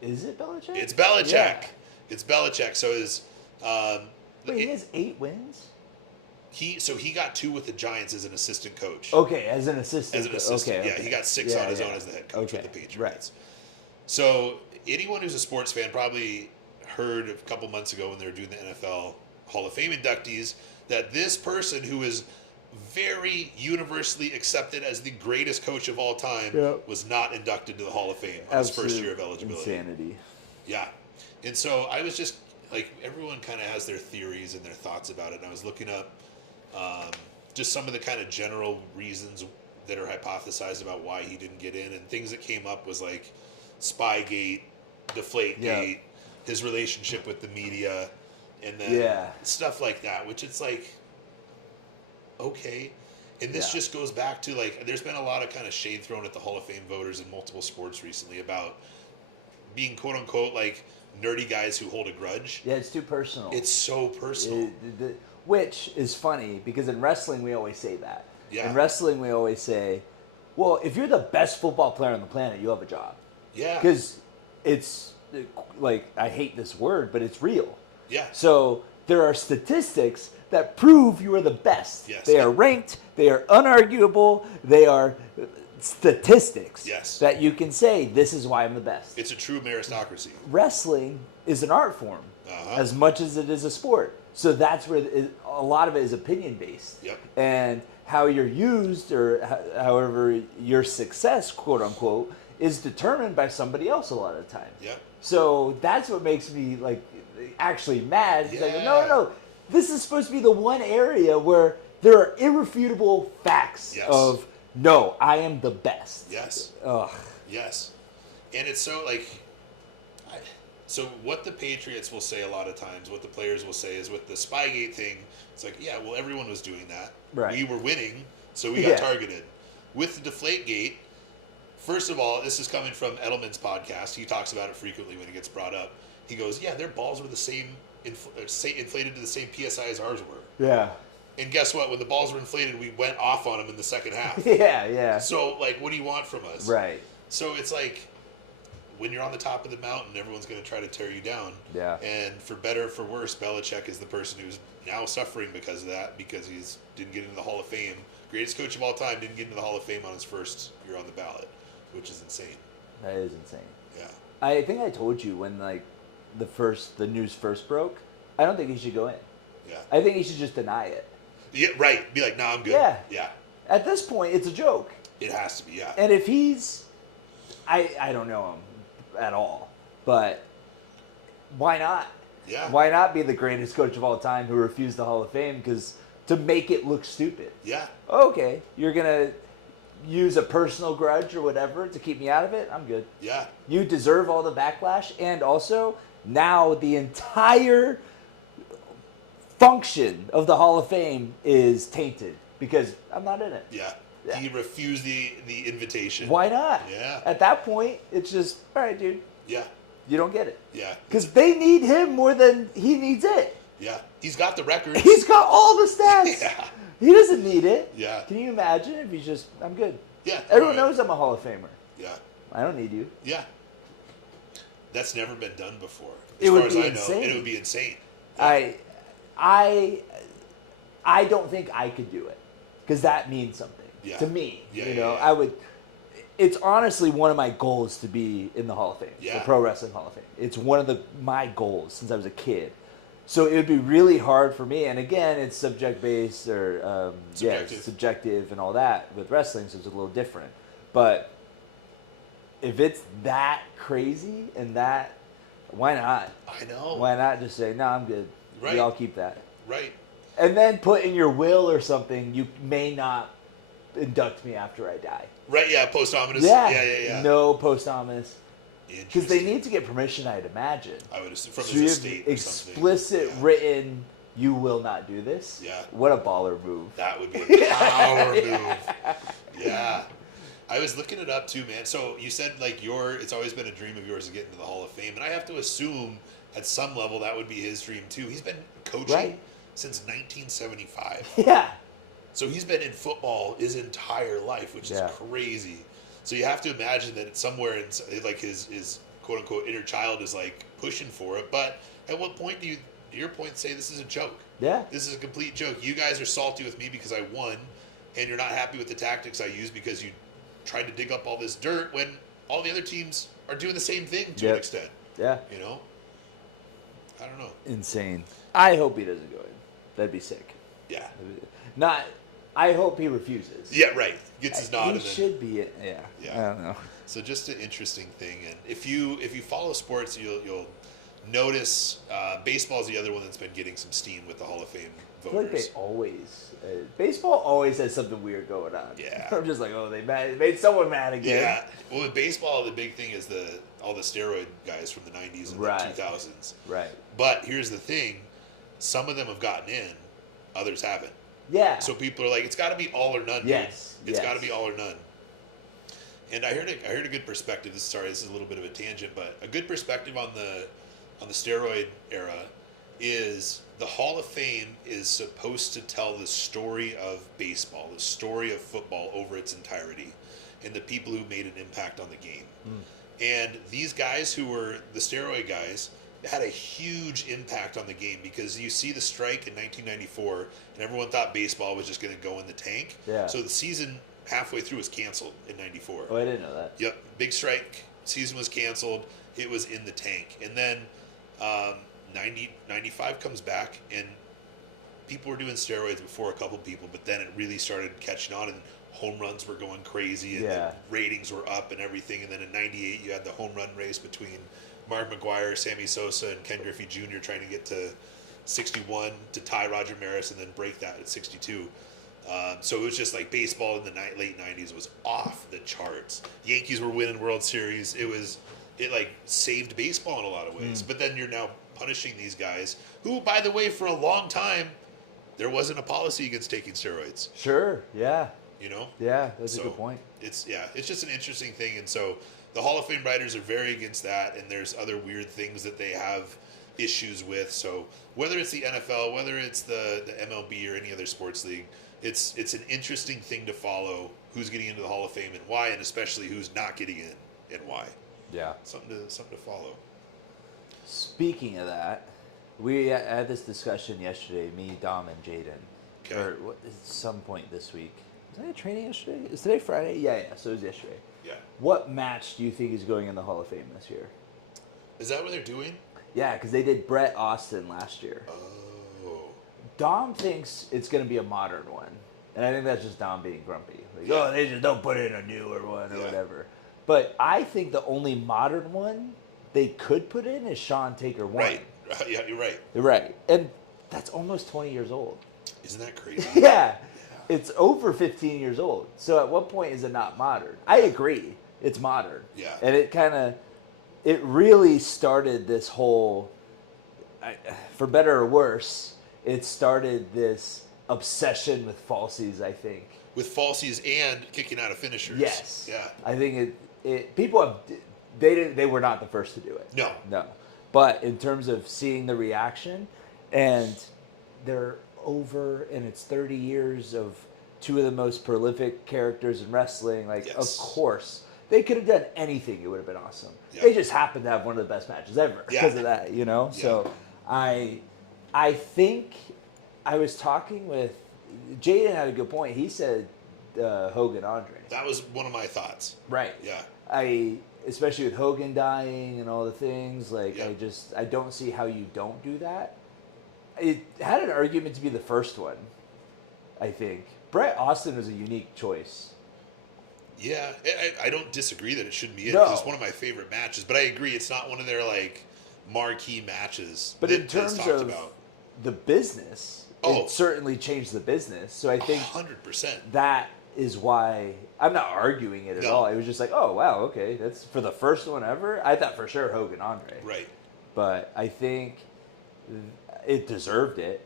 Is it Belichick? It's Belichick. Yeah. It's Belichick. So Wait, he has 8 wins? He got 2 with the Giants as an assistant coach. Okay, as an assistant. As an assistant, okay, yeah. He got 6 on his own as the head coach with the Patriots. Right. So anyone who's a sports fan probably heard a couple months ago when they were doing the NFL Hall of Fame inductees that this person who is very universally accepted as the greatest coach of all time was not inducted to the Hall of Fame on his first year of eligibility. Insanity. Yeah. And so I was just, like, everyone kind of has their theories and their thoughts about it. And I was looking up just some of the kind of general reasons that are hypothesized about why he didn't get in. And things that came up was like Spygate, Deflategate, his relationship with the media, and then stuff like that, which it's like, okay. And this just goes back to, like, there's been a lot of kind of shade thrown at the Hall of Fame voters in multiple sports recently about being quote unquote like nerdy guys who hold a grudge. Yeah, it's too personal. It's so personal. Which is funny because in wrestling we always say that. Yeah. In wrestling we always say, well, if you're the best football player on the planet, you have a job. Yeah. Because it's, like, I hate this word, but it's real. Yeah. So there are statistics that prove you are the best. Yes. They are ranked. They are unarguable. They are statistics that you can say, this is why I'm the best. It's a true meritocracy. Wrestling is an art form as much as it is a sport. So that's where a lot of it is opinion-based. Yep. And how you're used or however your success, quote unquote, is determined by somebody else a lot of the time. Yep. So that's what makes me, like, actually mad. Yeah. Like, no. This is supposed to be the one area where there are irrefutable facts of, no, I am the best. Yes. Ugh. Yes. And it's so, like, so what the Patriots will say a lot of times, what the players will say is with the Spygate thing, it's like, yeah, well, everyone was doing that. Right. We were winning, so we got targeted. With the Deflategate, first of all, this is coming from Edelman's podcast. He talks about it frequently when it gets brought up. He goes, yeah, their balls were the same, inflated to the same PSI as ours were. Yeah. And guess what? When the balls were inflated, we went off on them in the second half. Yeah. So, like, what do you want from us? Right. So it's like, when you're on the top of the mountain, everyone's going to try to tear you down. Yeah. And for better or for worse, Belichick is the person who's now suffering because of that, because he didn't get into the Hall of Fame. Greatest coach of all time, didn't get into the Hall of Fame on his first year on the ballot, which is insane. That is insane. Yeah. I think I told you when, like, the news first broke, I don't think he should go in. Yeah. I think he should just deny it. Yeah, right. Be like, nah, I'm good. Yeah. At this point, it's a joke. It has to be, yeah. And if he's, I don't know him at all, but why not? Yeah. Why not be the greatest coach of all time who refused the Hall of Fame? Because to make it look stupid. Yeah. Okay, you're gonna use a personal grudge or whatever to keep me out of it. I'm good. Yeah. You deserve all the backlash, and also now the entire function of the Hall of Fame is tainted because I'm not in it. Yeah. He refused the invitation. Why not? Yeah. At that point, it's just, all right, dude. Yeah. You don't get it. Yeah. Because they need him more than he needs it. Yeah. He's got the records. He's got all the stats. Yeah. He doesn't need it. Yeah. Can you imagine if he's just, I'm good. Yeah. Everyone knows I'm a Hall of Famer. Yeah. I don't need you. Yeah. That's never been done before. It would be I know, insane. and it would be insane. I don't think I could do it because that means something to me. I would. It's honestly one of my goals to be in the Hall of Fame, the Pro Wrestling Hall of Fame. It's one of my goals since I was a kid. So it would be really hard for me. And again, it's subject-based or subjective and all that with wrestling, so it's a little different. But if it's that crazy and that, why not? I know. Why not just say, no, I'm good. Right. Y'all keep that. Right. And then put in your will or something, you may not induct me after I die. Right, yeah, posthumous. Yeah. No posthumous. Interesting. Because they need to get permission, I'd imagine. I would assume from So his you estate have or explicit something. written, you will not do this. Yeah. What a baller move. That would be a power move. Yeah. I was looking it up too, man. So you said like it's always been a dream of yours to get into the Hall of Fame, and I have to assume at some level that would be his dream too. He's been coaching since 1975. Yeah. So he's been in football his entire life, which is crazy. So you have to imagine that it's somewhere in like his quote unquote inner child is like pushing for it. But at what point do you, to your point, say this is a joke? Yeah. This is a complete joke. You guys are salty with me because I won, and you're not happy with the tactics I use because you tried to dig up all this dirt when all the other teams are doing the same thing to an extent. Yeah. You know? I don't know. Insane. I hope he doesn't go in. That'd be sick. Yeah. I hope he refuses. Yeah, right. Gets his nod. He should be. Yeah. I don't know. So just an interesting thing, and if you follow sports, you'll notice baseball is the other one that's been getting some steam with the Hall of Fame voters. I feel like they always baseball always has something weird going on. Yeah. I'm just like, oh, they made someone mad again. Yeah. Well, with baseball, the big thing is all the steroid guys from the 90s and the 2000s. Right. But here's the thing: some of them have gotten in, others haven't. Yeah. So people are like, it's got to be all or none. Yes. Dude. It's got to be all or none. And I heard a good perspective. This is a little bit of a tangent, but a good perspective on the steroid era is the Hall of Fame is supposed to tell the story of baseball, the story of football over its entirety, and the people who made an impact on the game. And these guys who were the steroid guys had a huge impact on the game because you see the strike in 1994, and everyone thought baseball was just going to go in the tank. Yeah. So the season halfway through was canceled in 94. Oh, I didn't know that. Yep. Big strike. Season was canceled. It was in the tank. And then 95 comes back, and people were doing steroids before, a couple people, but then it really started catching on, and home runs were going crazy, and the ratings were up and everything. And then in 98, you had the home run race between Mark McGwire, Sammy Sosa, and Ken Griffey Jr. trying to get to 61 to tie Roger Maris and then break that at 62. So it was just like baseball in the late 90s was off the charts. Yankees were winning World Series. It like saved baseball in a lot of ways. But then you're now punishing these guys who, by the way, for a long time, there wasn't a policy against taking steroids. Sure. Yeah. You know? Yeah, that's a good point. It's just an interesting thing. And so the Hall of Fame writers are very against that, and there's other weird things that they have issues with. So whether it's the NFL, whether it's the MLB or any other sports league, it's an interesting thing to follow who's getting into the Hall of Fame and why, and especially who's not getting in and why. Yeah. Something to follow. Speaking of that, we had this discussion yesterday, me, Dom, and Jaden. Okay. Or at some point this week. Was I at training yesterday? Is today Friday? Yeah, so it was yesterday. Yeah. What match do you think is going in the Hall of Fame this year? Is that what they're doing? Yeah, because they did Brett Austin last year. Oh. Dom thinks it's going to be a modern one. And I think that's just Dom being grumpy. Like, oh, they just don't put in a newer one or whatever. But I think the only modern one they could put in is Sean Taker 1. Right. Yeah, you're right. You're right. And that's almost 20 years old. Isn't that crazy? Yeah. It's over 15 years old. So at what point is it not modern? I agree. It's modern. Yeah. And it really started this whole, for better or worse, it started this obsession with falsies, I think. With falsies and kicking out of finishers. Yes. Yeah. I think people have, they were not the first to do it. No. But in terms of seeing the reaction, and they're over, and it's 30 years of two of the most prolific characters in wrestling. Like, yes. Of course, they could have done anything. It would have been awesome. Yeah. They just happened to have one of the best matches ever because of that, you know? Yeah. So I I think I was talking with Jaden had a good point. He said Hogan Andre. That was one of my thoughts. Right. Yeah. Especially with Hogan dying and all the things, like Yeah. I don't see how you don't do that. It had an argument to be the first one, I think. Bret Austin was a unique choice. Yeah, I don't disagree that it shouldn't be in. No. 'Cause it's one of my favorite matches, but I agree it's not one of their like marquee matches. But in terms talked of about. the business, it certainly changed the business. So I think 100%. that is why I'm not arguing it at all. It was just like, oh wow, okay, that's for the first one ever. I thought for sure Hogan Andre, Right. but I think it deserved it.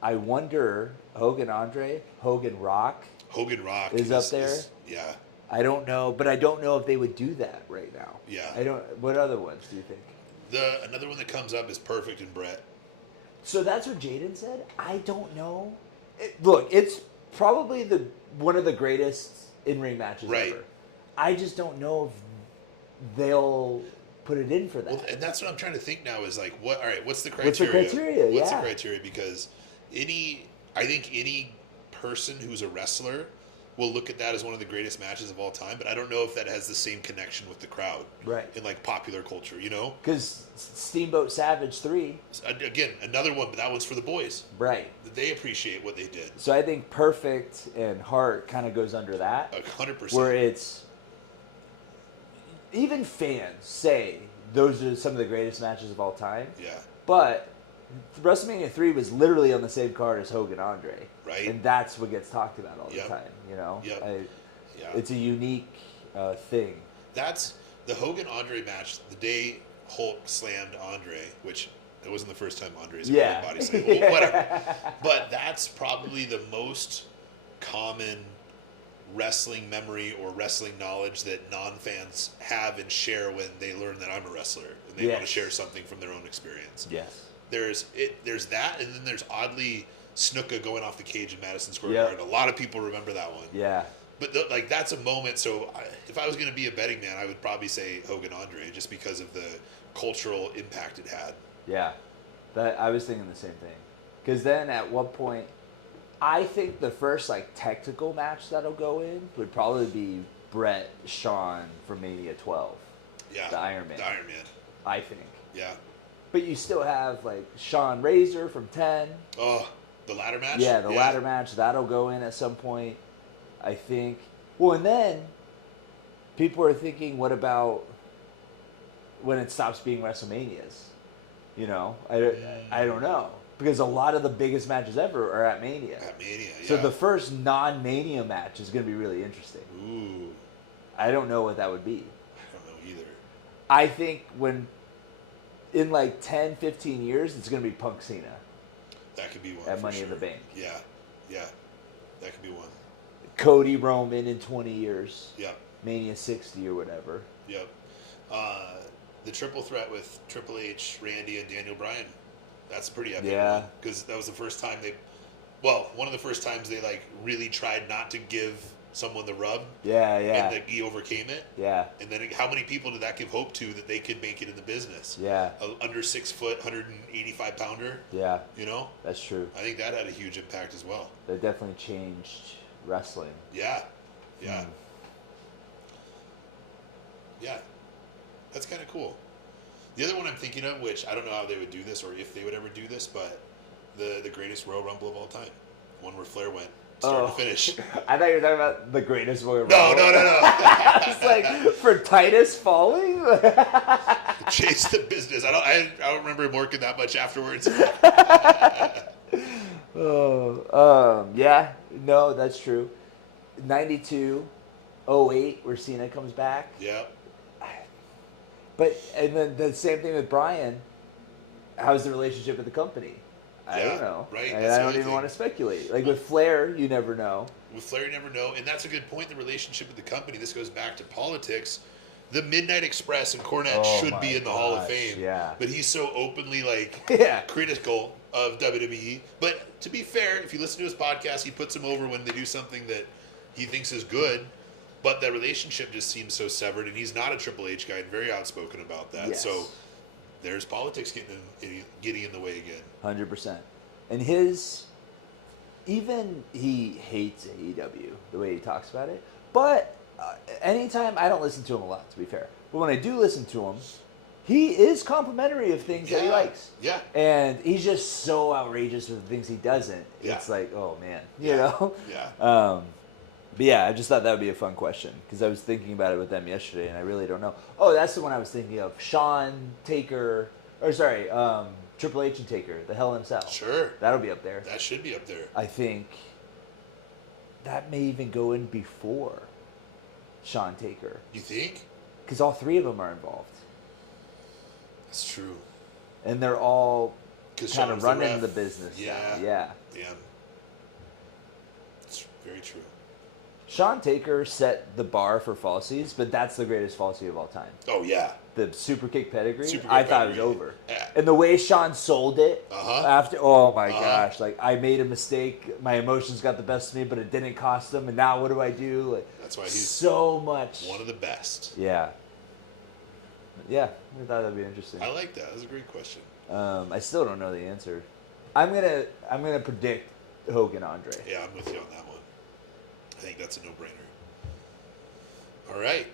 I wonder Hogan Andre, Hogan Rock Hogan Rock is up there. Yeah. I don't know, but I don't know if they would do that right now. Yeah. I don't. What other ones do you think? Another one that comes up is Perfect and Brett. So that's what Jaden said. I don't know. Look, it's probably one of the greatest in-ring matches Right. ever. I just don't know if they'll put it in for that. Well, and that's what I'm trying to think now is like, what? All right, what's the criteria? What's the criteria? What's Yeah. the criteria? Because I think any person who's a wrestler will look at that as one of the greatest matches of all time, but I don't know if that has the same connection with the crowd, Right. in like popular culture, you know? Because Steamboat Savage 3. Again, another one, but that one's for the boys. Right. They appreciate what they did. So I think Perfect and Heart kind of goes under that. 100%. Where it's even fans say those are some of the greatest matches of all time. Yeah. But WrestleMania 3 was literally on the same card as Hogan Andre. Right. And that's what gets talked about all Yep. the time, you know? Yep. Yeah. It's a unique thing. That's the Hogan Andre match. The day Hulk slammed Andre, which it wasn't the first time Andre's Yeah. body slam. Well, whatever. But that's probably the most common wrestling memory or wrestling knowledge that non-fans have and share when they learn that I'm a wrestler and they want to Yes. share something from their own experience. Yes. There's that, and then there's oddly Snuka going off the cage in Madison Square Yep. Garden. A lot of people remember that one. Yeah. But like that's a moment. So if I was going to be a betting man, I would probably say Hogan Andre, just because of the cultural impact it had. Yeah. I was thinking the same thing. Because then at one point, I think the first like technical match that'll go in would probably be Brett Shawn from Mania 12. Yeah, The Iron Man. The Iron Man. I think. Yeah. But you still have like Shawn Razor from 10. Oh, the ladder match. Yeah, the ladder match, that'll go in at some point, I think. Well, and then people are thinking, what about when it stops being WrestleManias? You know, I don't know. Because a lot of the biggest matches ever are at Mania. At Mania, yeah. So the first non-Mania match is going to be really interesting. Ooh, I don't know what that would be. I don't know either. I think in like 10, 15 years, it's going to be Punk Cena That could be one. at for Money sure. in the Bank. Yeah, yeah, that could be one. Cody Roman in 20 years. Yep, Mania 60 or whatever. yep. The triple threat with Triple H, Randy, and Daniel Bryan. That's a pretty epic. Yeah. Because that was the first time one of the first times they like really tried not to give someone the rub. Yeah. And he overcame it. Yeah. And then how many people did that give hope to that they could make it in the business? Yeah. A under 6 foot, 185 pounder. Yeah. You know, That's true. I think that had a huge impact as well. That definitely changed wrestling. Yeah, yeah, yeah. That's kind of cool. The other one I'm thinking of, which I don't know how they would do this or if they would ever do this, but the greatest Royal Rumble of all time, one where Flair went start to finish. I thought you were talking about the greatest Royal Rumble. No. It's like for Titus falling. Chase the business. I don't remember him working that much afterwards. Yeah. No, that's true. 92, 08, where Cena comes back. Yeah. But and then the same thing with Brian. How's the relationship with the company? I don't know. Right. I don't even want to speculate. Like with Flair, you never know. With Flair, you never know, and that's a good point. The relationship with the company. This goes back to politics. The Midnight Express and Cornette should be in the Hall of Fame. Yeah. But he's so openly critical of WWE. But to be fair, if you listen to his podcast, he puts them over when they do something that he thinks is good. But the relationship just seems so severed, and he's not a Triple H guy and very outspoken about that. Yes. So there's politics getting in the way again. 100%. And even he hates AEW, the way he talks about it. But anytime, I don't listen to him a lot, to be fair. But when I do listen to him, he is complimentary of things that he likes. Yeah. And he's just so outrageous with the things he doesn't. Yeah. It's like, oh, man. You know? Yeah. But yeah, I just thought that would be a fun question because I was thinking about it with them yesterday, and I really don't know. Oh, that's the one I was thinking of. Triple H and Taker, the Hell in a Cell. Sure. That'll be up there. That should be up there. I think that may even go in before Shawn Taker. You think? Because all three of them are involved. That's true. And they're all kind of running the business. Yeah. Now. Yeah. Yeah. It's very true. Shawn Taker set the bar for falsies, but that's the greatest falsie of all time. Oh, yeah. The super kick pedigree, Super kick I thought pedigree. it was over. Yeah. And the way Shawn sold it after, oh my gosh, like I made a mistake, my emotions got the best of me, but it didn't cost him, and now what do I do? Like, that's why he's so much. one of the best. Yeah. Yeah, I thought that'd be interesting. I like that. That's a great question. I still don't know the answer. I'm gonna predict Hogan Andre. Yeah, I'm with you on that one. I think that's a no-brainer. All right,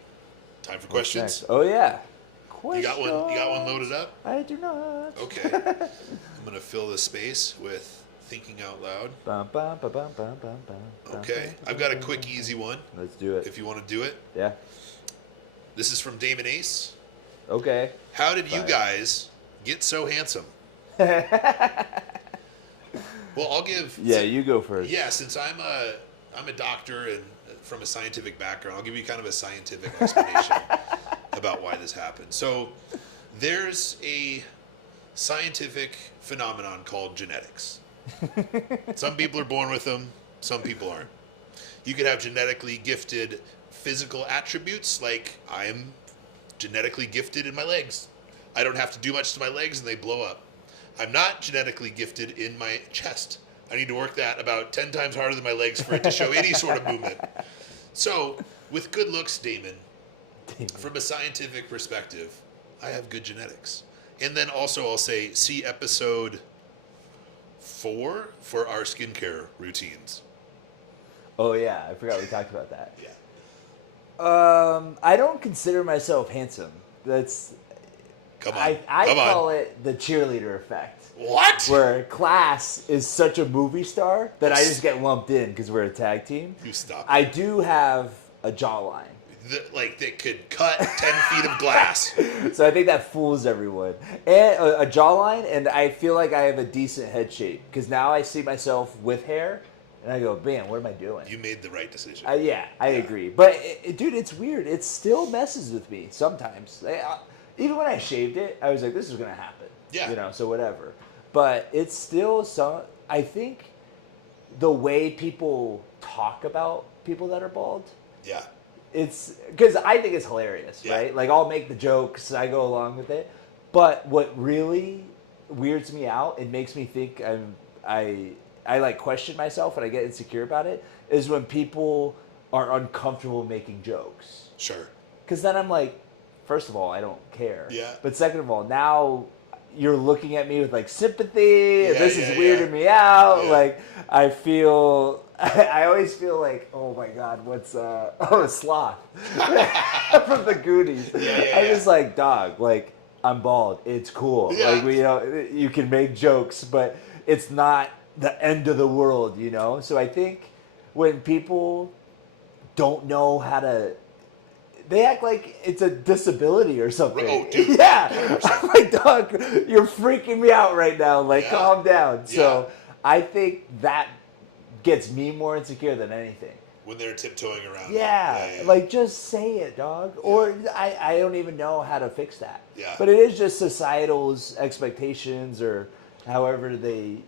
time for questions. Next? Oh yeah. You got one loaded up? I do not. Okay. I'm gonna fill the space with thinking out loud. Bum, bum, ba, bum, bum, bum, bum, Okay, I've got a quick, easy one. Let's do it. If you want to do it. Yeah. This is from Damon Ace. Okay. How did you guys get so handsome? Well, I'll give. Yeah, you go first. Yeah, since I'm a doctor and from a scientific background, I'll give you kind of a scientific explanation about why this happened. So, there's a scientific phenomenon called genetics. Some people are born with them, some people aren't. You could have genetically gifted physical attributes, like I am genetically gifted in my legs. I don't have to do much to my legs and they blow up. I'm not genetically gifted in my chest. I need to work that about 10 times harder than my legs for it to show any sort of movement. So, with good looks, Damon, from a scientific perspective, I have good genetics. And then also I'll say, see episode 4 for our skincare routines. Oh yeah, I forgot we talked about that. Yeah. I don't consider myself handsome. That's Come on. I call it the cheerleader effect. What? Where CLAS is such a movie star that I just get lumped in because we're a tag team. You stop. I do have a jawline. That could cut 10 feet of glass. So I think that fools everyone. And a jawline, and I feel like I have a decent head shape because now I see myself with hair, and I go, man, what am I doing? You made the right decision. I agree. But, dude, it's weird. It still messes with me sometimes. Even when I shaved it, I was like, this is going to happen. Yeah. You know, so whatever. But it's still I think the way people talk about people that are bald. Yeah. It's because I think it's hilarious, Yeah. right? Like I'll make the jokes, I go along with it. But what really weirds me out and makes me think I like question myself and I get insecure about it is when people are uncomfortable making jokes. Sure. Because then I'm like, first of all, I don't care. Yeah. But second of all, now you're looking at me with like sympathy and this is weirding me out. Yeah. Like I always feel like, oh my God, what's a sloth from the Goonies. I'm just like, dog, like I'm bald. It's cool. Yeah. Like you can make jokes, but it's not the end of the world, you know? So I think when people don't know how to, they act like it's a disability or something. Oh, dude. Yeah. I'm like, dog, you're freaking me out right now. Like, calm down. So I think that gets me more insecure than anything. When they're tiptoeing around. Yeah. Like, just say it, dog. Yeah. Or I don't even know how to fix that. Yeah. But it is just societal's expectations or however they,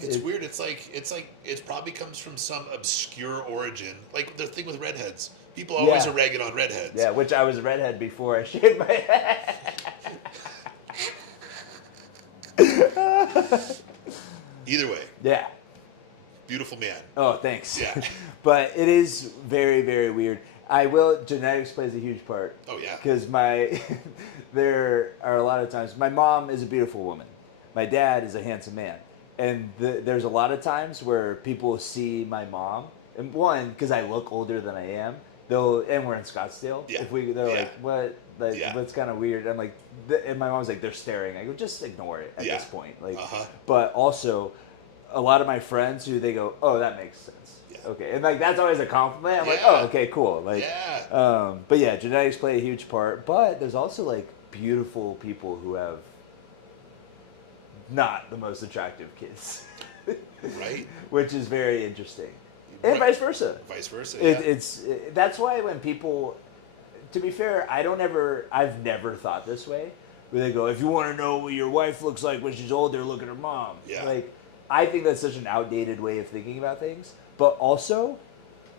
It's weird. It's like it probably comes from some obscure origin. Like the thing with redheads. People always are ragging on redheads. Yeah, which I was a redhead before I shaved my head. Either way. Yeah. Beautiful man. Oh, thanks. Yeah. But it is very, very weird. I will. Genetics plays a huge part. Oh yeah. Because there are a lot of times. My mom is a beautiful woman. My dad is a handsome man, and there's a lot of times where people see my mom, and one because I look older than I am. And we're in Scottsdale. Yeah. They're Yeah. like, what? Like, Yeah. what's kind of weird? I'm like, and my mom's like, they're staring. I go, just ignore it at Yeah. this point. Like, Uh-huh. but also, a lot of my friends who they go, oh, that makes sense. Yeah. Okay, and like that's always a compliment. I'm like, Yeah. oh, okay, cool. Like, Yeah. but yeah, genetics play a huge part. But there's also like beautiful people who have not the most attractive kids, Right. which is very interesting, and Right. vice versa. Vice versa. Yeah. That's why when people, to be fair, I've never thought this way. Where they go, if you want to know what your wife looks like when she's older, look at her mom. Yeah. Like, I think that's such an outdated way of thinking about things. But also,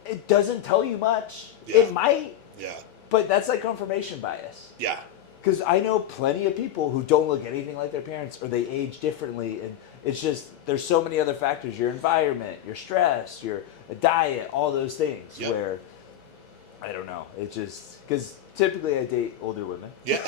it doesn't tell you much. Yeah. It might, Yeah. but that's like confirmation bias. Yeah. Because I know plenty of people who don't look anything like their parents, or they age differently, and it's just there's so many other factors: your environment, your stress, your diet, all those things. Yep. Where I don't know. It just because typically I date older women, Yeah.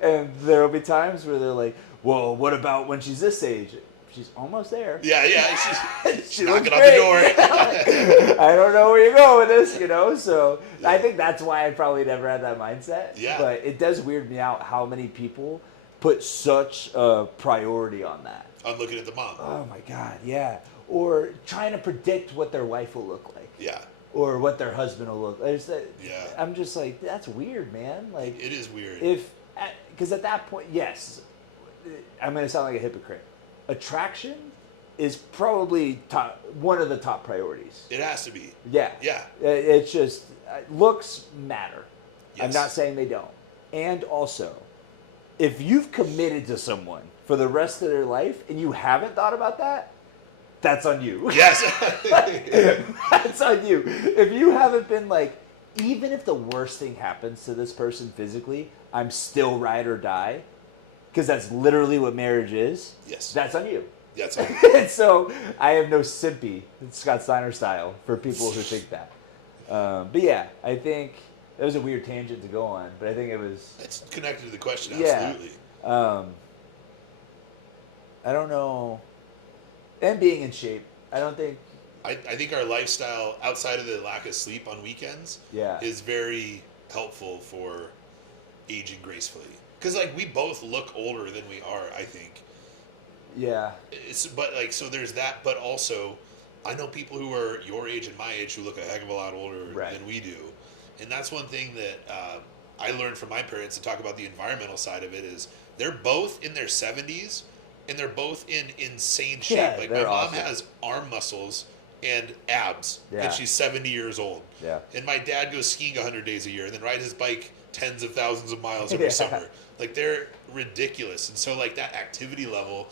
and there will be times where they're like, "Well, what about when she's this age?" She's almost there. Yeah. Yeah. She's She knocking looks on great. the door. I don't know where you're going with this, So I think that's why I probably never had that mindset. Yeah. But it does weird me out how many people put such a priority on that. I'm looking at the mom. Oh my God, yeah. Or trying to predict what their wife will look like. Yeah. Or what their husband will look like. Yeah. I'm just like, that's weird, man. Like, It is weird. because at that point, yes, I'm going to sound like a hypocrite. Attraction is probably one of the top priorities. It has to be. Yeah. Yeah. It's just, looks matter. I'm Yes. not saying they don't. And also, if you've committed to someone for the rest of their life and you haven't thought about that, that's on you. Yes. That's on you. If you haven't been like, even if the worst thing happens to this person physically, I'm still ride or die, because that's literally what marriage is. Yes. That's on you. That's And so I have no sympathy, Scott Steiner style, for people who think that. But yeah, I think that was a weird tangent to go on, but I think it was. It's connected to the question. Yeah. Absolutely. I don't know. And being in shape. I don't think. I think our lifestyle, outside of the lack of sleep on weekends, Yeah. is very helpful for aging gracefully. Because like we both look older than we are, I think. Yeah. So there's that, but also I know people who are your age and my age who look a heck of a lot older Right. than we do, and that's one thing that I learned from my parents to talk about the environmental side of it is they're both in their 70s and they're both in insane shape. Yeah, like my they're mom awesome. has arm muscles and abs, Yeah. and she's 70 years old. Yeah. And my dad goes skiing 100 days a year and then rides his bike tens of thousands of miles every Yeah. summer. Like they're ridiculous, and so like that activity level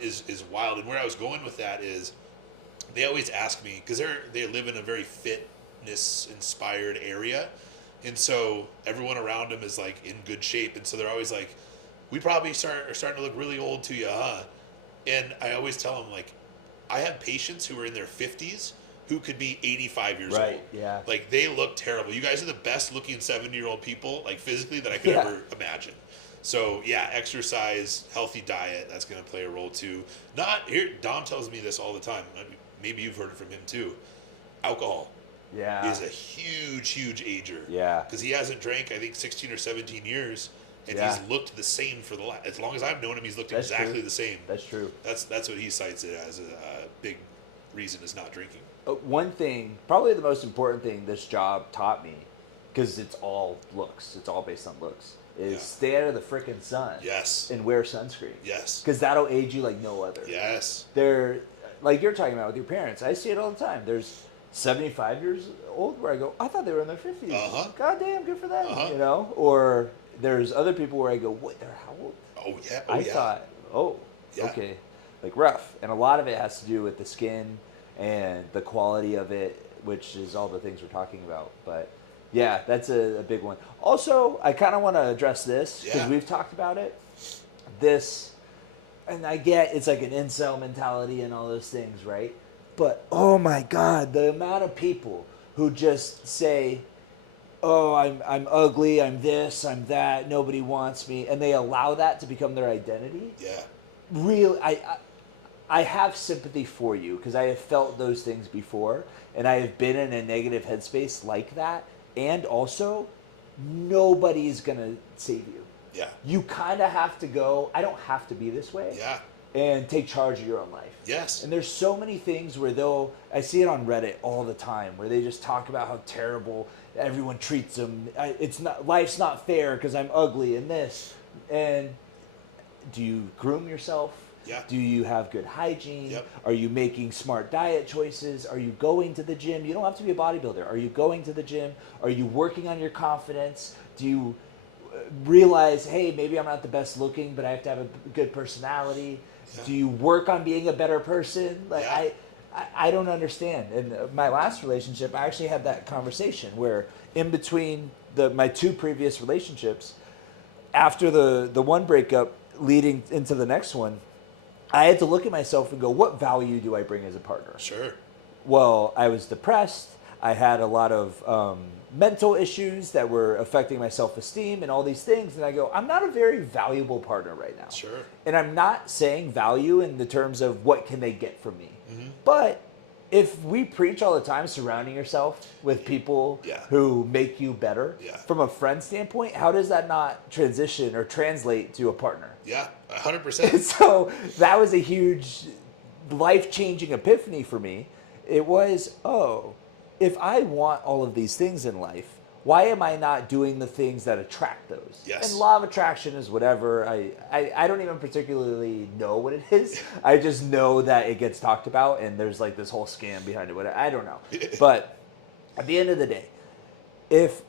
is wild. And where I was going with that is, they always ask me because they live in a very fitness inspired area, and so everyone around them is like in good shape, and so they're always like, "We probably are starting to look really old to you, huh?" And I always tell them like, I have patients who are in their 50s who could be 85 years Right, old. yeah. Like they look terrible. You guys are the best looking 70-year-old people, like physically, that I could Yeah. ever imagine. So yeah, exercise, healthy diet, that's going to play a role too. Dom tells me this all the time. Maybe you've heard it from him too. Alcohol Yeah. is a huge ager. Yeah. Because he hasn't drank, I think, 16 or 17 years, and Yeah. he's looked the same for as long as I've known him. He's looked That's exactly true. the same. That's true. That's what he cites it as a big reason is not drinking. One thing, probably the most important thing this job taught me, because it's all looks, it's all based on looks, is Yeah. stay out of the frickin' sun. Yes. And wear sunscreen. Yes. Because that'll age you like no other. Yes. They're, like you're talking about with your parents. I see it all the time. There's 75 years old where I go, I thought they were in their 50s. Uh-huh. God damn, good for them, Uh-huh. Or there's other people where I go, what, they're how old? Oh yeah. I thought, Yeah. okay, like rough. And a lot of it has to do with the skin and the quality of it, which is all the things we're talking about. But yeah, that's a big one. Also, I kind of want to address this because Yeah. we've talked about it. This, and I get it's like an incel mentality and all those things, right? But oh my God, the amount of people who just say, oh, I'm ugly, I'm this, I'm that, nobody wants me, and they allow that to become their identity. Yeah. Really, I have sympathy for you because I have felt those things before, and I have been in a negative headspace like that, and also, nobody's gonna save you. Yeah. You kind of have to go, I don't have to be this way. Yeah. And take charge of your own life. Yes. And there's so many things where I see it on Reddit all the time, where they just talk about how terrible everyone treats them. Life's not fair because I'm ugly and this. And do you groom yourself? Yeah. Do you have good hygiene? Yep. Are you making smart diet choices? Are you going to the gym? You don't have to be a bodybuilder. Are you going to the gym? Are you working on your confidence? Do you realize, hey, maybe I'm not the best looking, but I have to have a good personality? Yeah. Do you work on being a better person? Like yeah. I don't understand. In my last relationship, I actually had that conversation where in between my two previous relationships, after the one breakup leading into the next one, I had to look at myself and go, what value do I bring as a partner? Sure. Well, I was depressed. I had a lot of mental issues that were affecting my self-esteem and all these things. And I go, I'm not a very valuable partner right now. Sure. And I'm not saying value in the terms of what can they get from me. Mm-hmm. But if we preach all the time surrounding yourself with people who make you better, from a friend standpoint, how does that not transition or translate to a partner? Yeah, 100%. So that was a huge life-changing epiphany for me. It was, if I want all of these things in life, why am I not doing the things that attract those? Yes. And law of attraction is whatever. I don't even particularly know what it is. I just know that it gets talked about and there's like this whole scam behind it. I don't know. But at the end of the day, if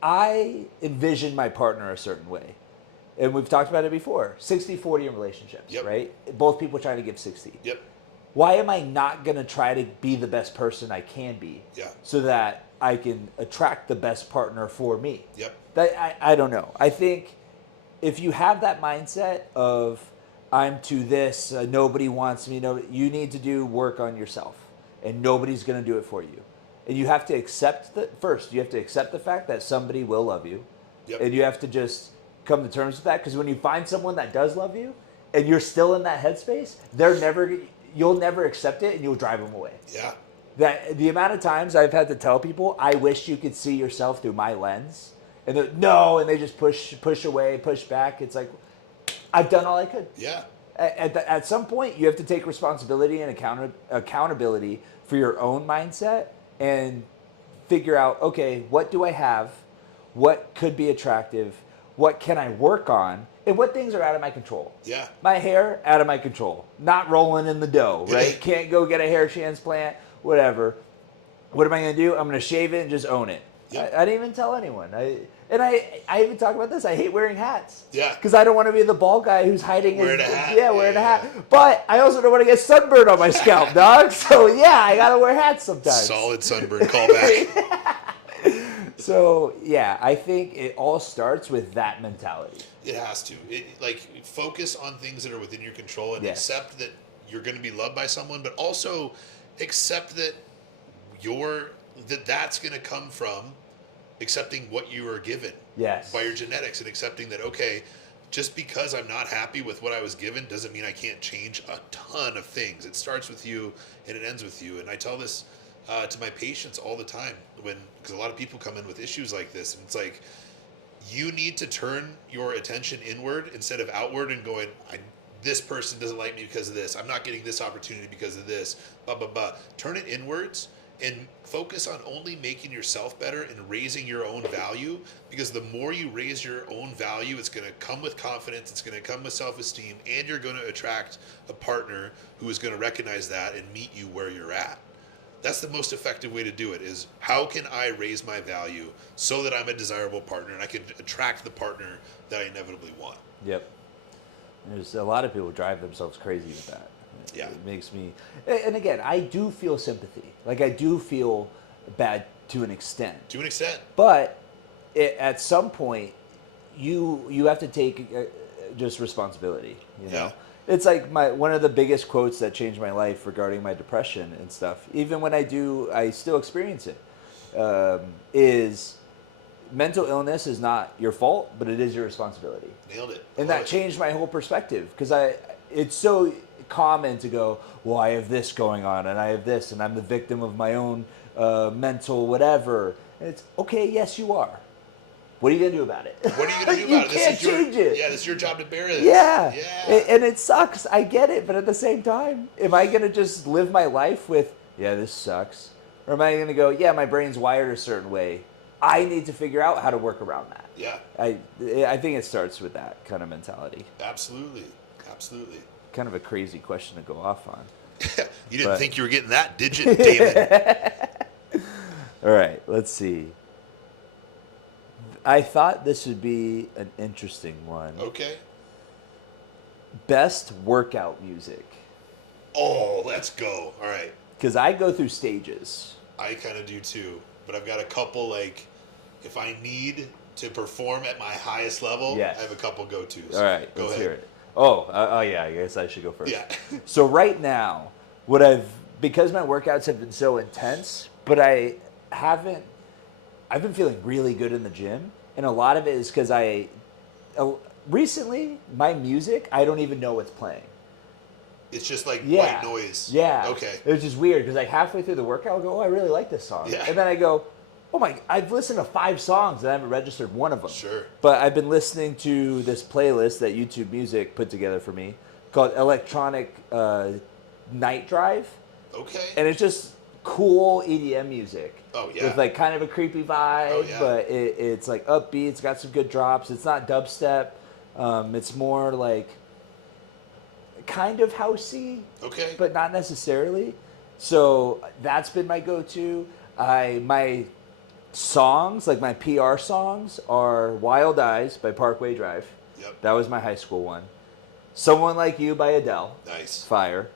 I envision my partner a certain way, and we've talked about it before, 60-40 in relationships, right? Both people trying to give 60. Yep. Why am I not going to try to be the best person I can be so that I can attract the best partner for me? Yep. I don't know. I think if you have that mindset of I'm to this, nobody wants me, you need to do work on yourself and nobody's going to do it for you. And you have to accept you have to accept the fact that somebody will love you. Yep. And you have to just come to terms with that, because when you find someone that does love you and you're still in that headspace, you'll never accept it and you'll drive them away. Yeah. That the amount of times I've had to tell people, I wish you could see yourself through my lens, and no, and they just push away, push back. It's like, I've done all I could. Yeah. At some point, you have to take responsibility and accountability for your own mindset and figure out, okay, what do I have? What could be attractive? What can I work on? And what things are out of my control? Yeah. My hair, out of my control. Not rolling in the dough, right? Can't go get a hair transplant, whatever. What am I going to do? I'm going to shave it and just own it. Yep. I didn't even tell anyone. I even talk about this. I hate wearing hats. Yeah. Because I don't want to be the bald guy who's hiding wearing a hat. Yeah, wearing a hat. But I also don't want to get sunburned on my scalp, dog. So yeah, I got to wear hats sometimes. Solid sunburn callback. So, yeah, I think it all starts with that mentality. It has to. Focus on things that are within your control and accept that you're going to be loved by someone, but also accept that that's going to come from accepting what you are given by your genetics, and accepting that, okay, just because I'm not happy with what I was given doesn't mean I can't change a ton of things. It starts with you and it ends with you. And I tell this to my patients all the time, because a lot of people come in with issues like this, and it's like, you need to turn your attention inward instead of outward and going, this person doesn't like me because of this, I'm not getting this opportunity because of this, blah, blah, blah. Turn it inwards and focus on only making yourself better and raising your own value, because the more you raise your own value, it's going to come with confidence, it's going to come with self-esteem, and you're going to attract a partner who is going to recognize that and meet you where you're at. That's the most effective way to do it, is how can I raise my value so that I'm a desirable partner and I can attract the partner that I inevitably want. Yep. There's a lot of people who drive themselves crazy with that. Yeah. It makes me, and again, I do feel sympathy. Like, I do feel bad to an extent. To an extent. But at some point, you have to take just responsibility, you know? Yeah. It's like one of the biggest quotes that changed my life regarding my depression and stuff. Even when I still experience it. is mental illness is not your fault, but it is your responsibility. Nailed it. And that changed my whole perspective because it's so common to go, well, I have this going on and I have this and I'm the victim of my own mental whatever. And it's okay, yes, you are. What are you going to do about it? What are you going to do about it? You can't change it. Yeah, this is your job to bear this. Yeah. Yeah. And it sucks. I get it. But at the same time, am I going to just live my life with, yeah, this sucks? Or am I going to go, yeah, my brain's wired a certain way. I need to figure out how to work around that. Yeah. I think it starts with that kind of mentality. Absolutely. Absolutely. Kind of a crazy question to go off on. You didn't think you were getting that, did you, David? All right, let's see. I thought this would be an interesting one. Okay. Best workout music. Oh, let's go. All right. Because I go through stages. I kind of do too. But I've got a couple, like, if I need to perform at my highest level, yes. I have a couple go-tos. All right, go let's ahead. hear it. Oh, yeah, I guess I should go first. Yeah. So right now, because my workouts have been so intense, but I've been feeling really good in the gym. And a lot of it is because recently, my music, I don't even know what's playing. It's just like Yeah. white noise. Yeah. Okay. It was just weird because like halfway through the workout, I'll go, oh, I really like this song. Yeah. And then I go, oh my, I've listened to 5 songs and I haven't registered one of them. Sure. But I've been listening to this playlist that YouTube Music put together for me called Electronic Night Drive. Okay. And it's just cool EDM music. Oh, yeah. With like kind of a creepy vibe, Oh, yeah. but it's like upbeat. It's got some good drops. It's not dubstep. It's more like kind of housey, Okay. but not necessarily. So that's been my go-to. My songs, like my PR songs, are Wild Eyes by Parkway Drive. Yep. That was my high school one. Someone Like You by Adele. Nice. Fire.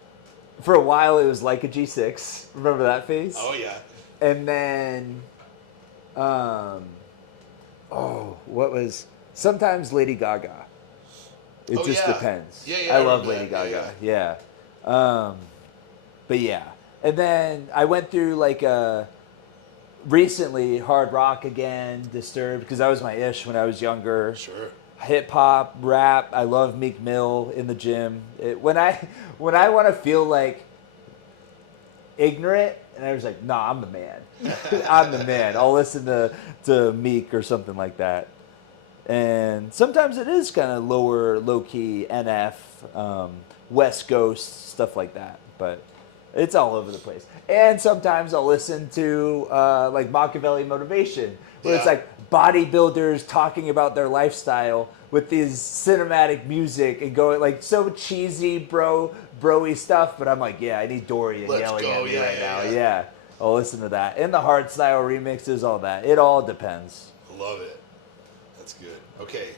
For a while, it was Like a G6. Remember that phase? Oh, yeah. And then, sometimes Lady Gaga. It just depends. Yeah, I I love remember Lady that. Gaga. Yeah. But yeah. And then I went through like recently hard rock again, Disturbed, because that was my ish when I was younger. Sure. Hip hop, rap. I love Meek Mill in the gym. When I want to feel like ignorant, and I was like, nah, I'm the man. I'm the man. I'll listen to Meek or something like that. And sometimes it is kind of low key NF, West Coast stuff like that. But it's all over the place. And sometimes I'll listen to like Machiavelli Motivation, where it's like bodybuilders talking about their lifestyle with these cinematic music and going like so cheesy, bro-y stuff. But I'm like, yeah, I need Dorian yelling at me right now. Yeah, I'll listen to that. And the hardstyle remixes, all that. It all depends. Love it. That's good. Okay.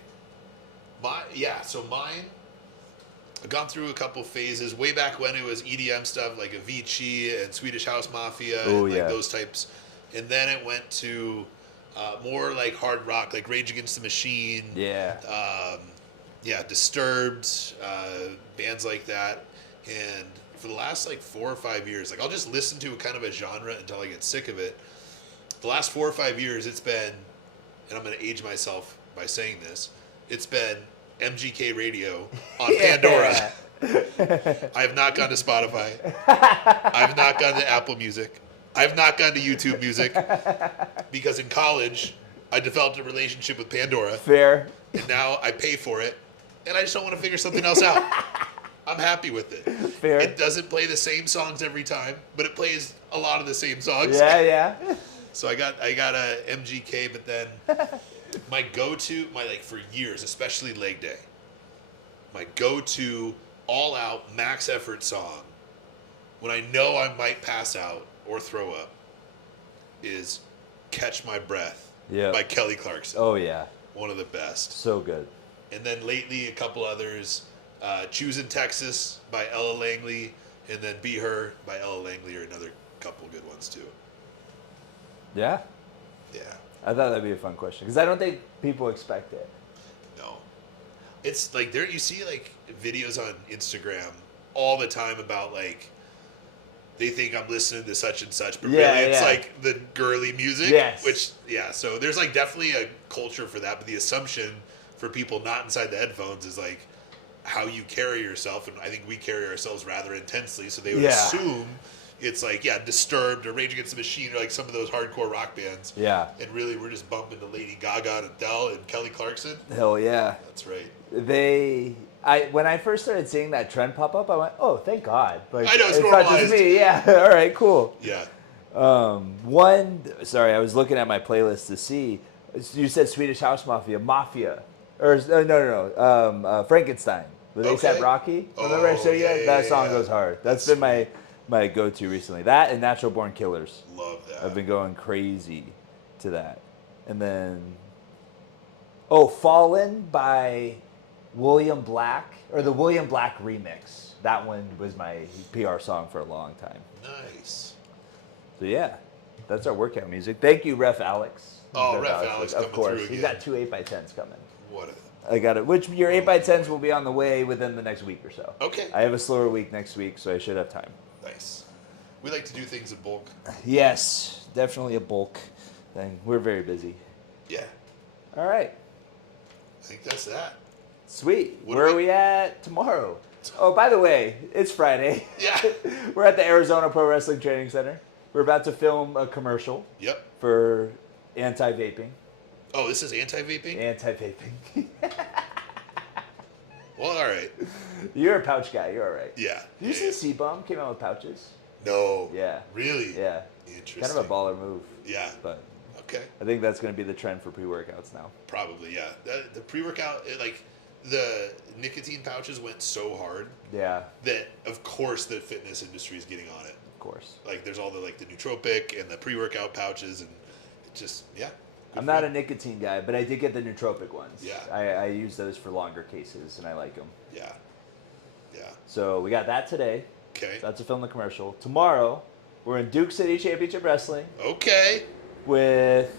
So mine, I've gone through a couple phases. Way back when it was EDM stuff like Avicii and Swedish House Mafia and like those types. And then it went to more like hard rock, like Rage Against the Machine. Yeah. Disturbed, bands like that. And for the last like 4 or 5 years, like I'll just listen to kind of a genre until I get sick of it. The last 4 or 5 years, it's been, and I'm going to age myself by saying this, it's been MGK Radio on Pandora. I have not gone to Spotify. I have not gone to Apple Music. I have not gone to YouTube Music because in college, I developed a relationship with Pandora. Fair. And now I pay for it, and I just don't want to figure something else out. I'm happy with it. Fair. It doesn't play the same songs every time, but it plays a lot of the same songs. Yeah. So I got a MGK, but then my go-to, for years, especially leg day, my go-to all-out max effort song when I know I might pass out or throw up is "Catch My Breath" by Kelly Clarkson. Oh yeah. One of the best. So good. And then lately, a couple others. "Choosing Texas" by Ella Langley, and then "Be Her" by Ella Langley are another couple good ones too. Yeah. Yeah. I thought that'd be a fun question because I don't think people expect it. No. It's like you see like videos on Instagram all the time about like they think I'm listening to such and such, but Yeah, really it's yeah. like the girly music. Yes. Which, yeah, so there's like definitely a culture for that, but the assumption for people not inside the headphones is like how you carry yourself, and I think we carry ourselves rather intensely, so they would Yeah. assume it's like, yeah, Disturbed or Rage Against the Machine or like some of those hardcore rock bands. Yeah. And really we're just bumping to Lady Gaga and Adele and Kelly Clarkson. Hell yeah. That's right. When I first started seeing that trend pop up, I went, "Oh, thank God!" Like, I know, it's not just normalized. me. Yeah. All right. Cool. Yeah. Sorry, I was looking at my playlist to see. You said Swedish House Mafia, or no, Frankenstein with Okay. A$AP Rocky. Remember I showed you yeah, that? yeah, That song yeah. goes hard. That's been my go-to recently. That and Natural Born Killers. Love that. I've been going crazy to that. And then, Fallen by William Black, or the William Black remix. That one was my PR song for a long time. Nice. So yeah, that's our workout music. Thank you, Ref Alex. Oh, Ref Alex of coming course. through He's again. got 2 8x10s coming. What I got it. Which your 8x10s will be on the way within the next week or so. Okay. I have a slower week next week, so I should have time. Nice. We like to do things in bulk. Yes, definitely a bulk thing. We're very busy. Yeah. All right. I think that's that. Sweet. What Where do are we at tomorrow? Oh, by the way, it's Friday. Yeah. We're at the Arizona Pro Wrestling Training Center. We're about to film a commercial Yep. for anti-vaping. Oh, this is anti-vaping? Anti-vaping. Well, all right. You're a pouch guy. You're all right. Yeah. Did you Yeah. see C-Bomb came out with pouches? No. Yeah. Really? Yeah. Interesting. Kind of a baller move. Yeah. But Okay. I think that's going to be the trend for pre-workouts now. Probably, yeah. The pre-workout, like, the nicotine pouches went so hard Yeah, that, of course, the fitness industry is getting on it. of course. Like, there's all the, like, the nootropic and the pre-workout pouches, and it just, yeah. I'm not a nicotine guy, but I did get the nootropic ones. Yeah. I use those for longer cases, and I like them. Yeah. Yeah. So we got that today. Okay. That's to film the commercial. Tomorrow, we're in Duke City Championship Wrestling Okay. with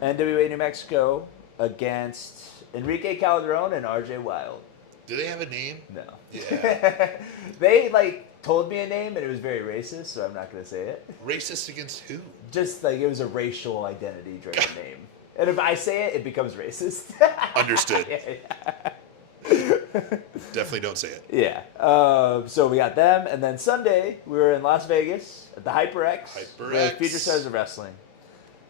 NWA New Mexico against Enrique Calderon and RJ Wild. Do they have a name? No. Yeah. They told me a name and it was very racist, so I'm not gonna say it. Racist against who? Just it was a racial identity driven name. And if I say it, it becomes racist. Understood. yeah. Definitely don't say it. Yeah. So we got them, and then Sunday we were in Las Vegas at the HyperX. HyperX. With Future Stars of Wrestling.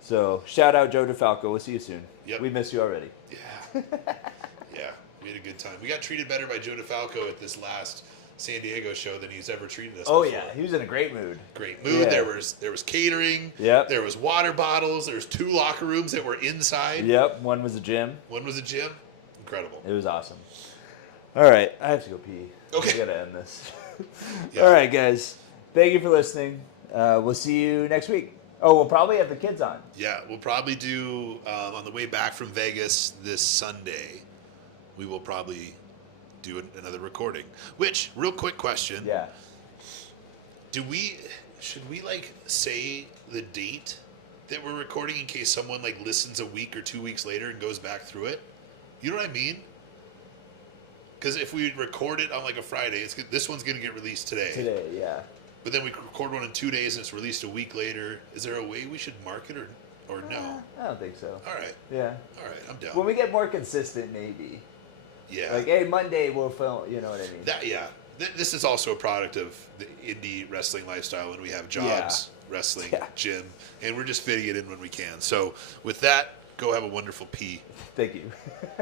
So shout out Joe DeFalco. We'll see you soon. Yep. We miss you already. Yeah. Yeah. We had a good time. We got treated better by Joe DeFalco at this last San Diego show than he's ever treated us Oh before. yeah, he was in a great mood. Great mood. Yeah. There was catering. Yep. There was water bottles. There was 2 locker rooms that were inside. Yep. One was a gym. One was a gym. Incredible. It was awesome. All right, I have to go pee. Okay. We gotta end this. Yeah. All right, guys. Thank you for listening. We'll see you next week. Oh, we'll probably have the kids on. Yeah, we'll probably do on the way back from Vegas this Sunday. We will probably do another recording. Which, real quick question: Yeah. should we like say the date that we're recording in case someone like listens a week or 2 weeks later and goes back through it? You know what I mean? Because if we record it on like a Friday, this one's gonna get released today. Today, yeah. But then we record one in 2 days and it's released a week later. Is there a way we should mark it or no? I don't think so. All right. Yeah. All right, I'm down. When we get more consistent, maybe. Yeah. Like, hey, Monday we'll film. You know what I mean? That, yeah. This is also a product of the indie wrestling lifestyle when we have jobs, wrestling, Yeah. gym, and we're just fitting it in when we can. So with that, go have a wonderful pee. Thank you.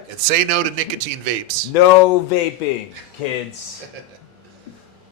And say no to nicotine vapes. No vaping, kids.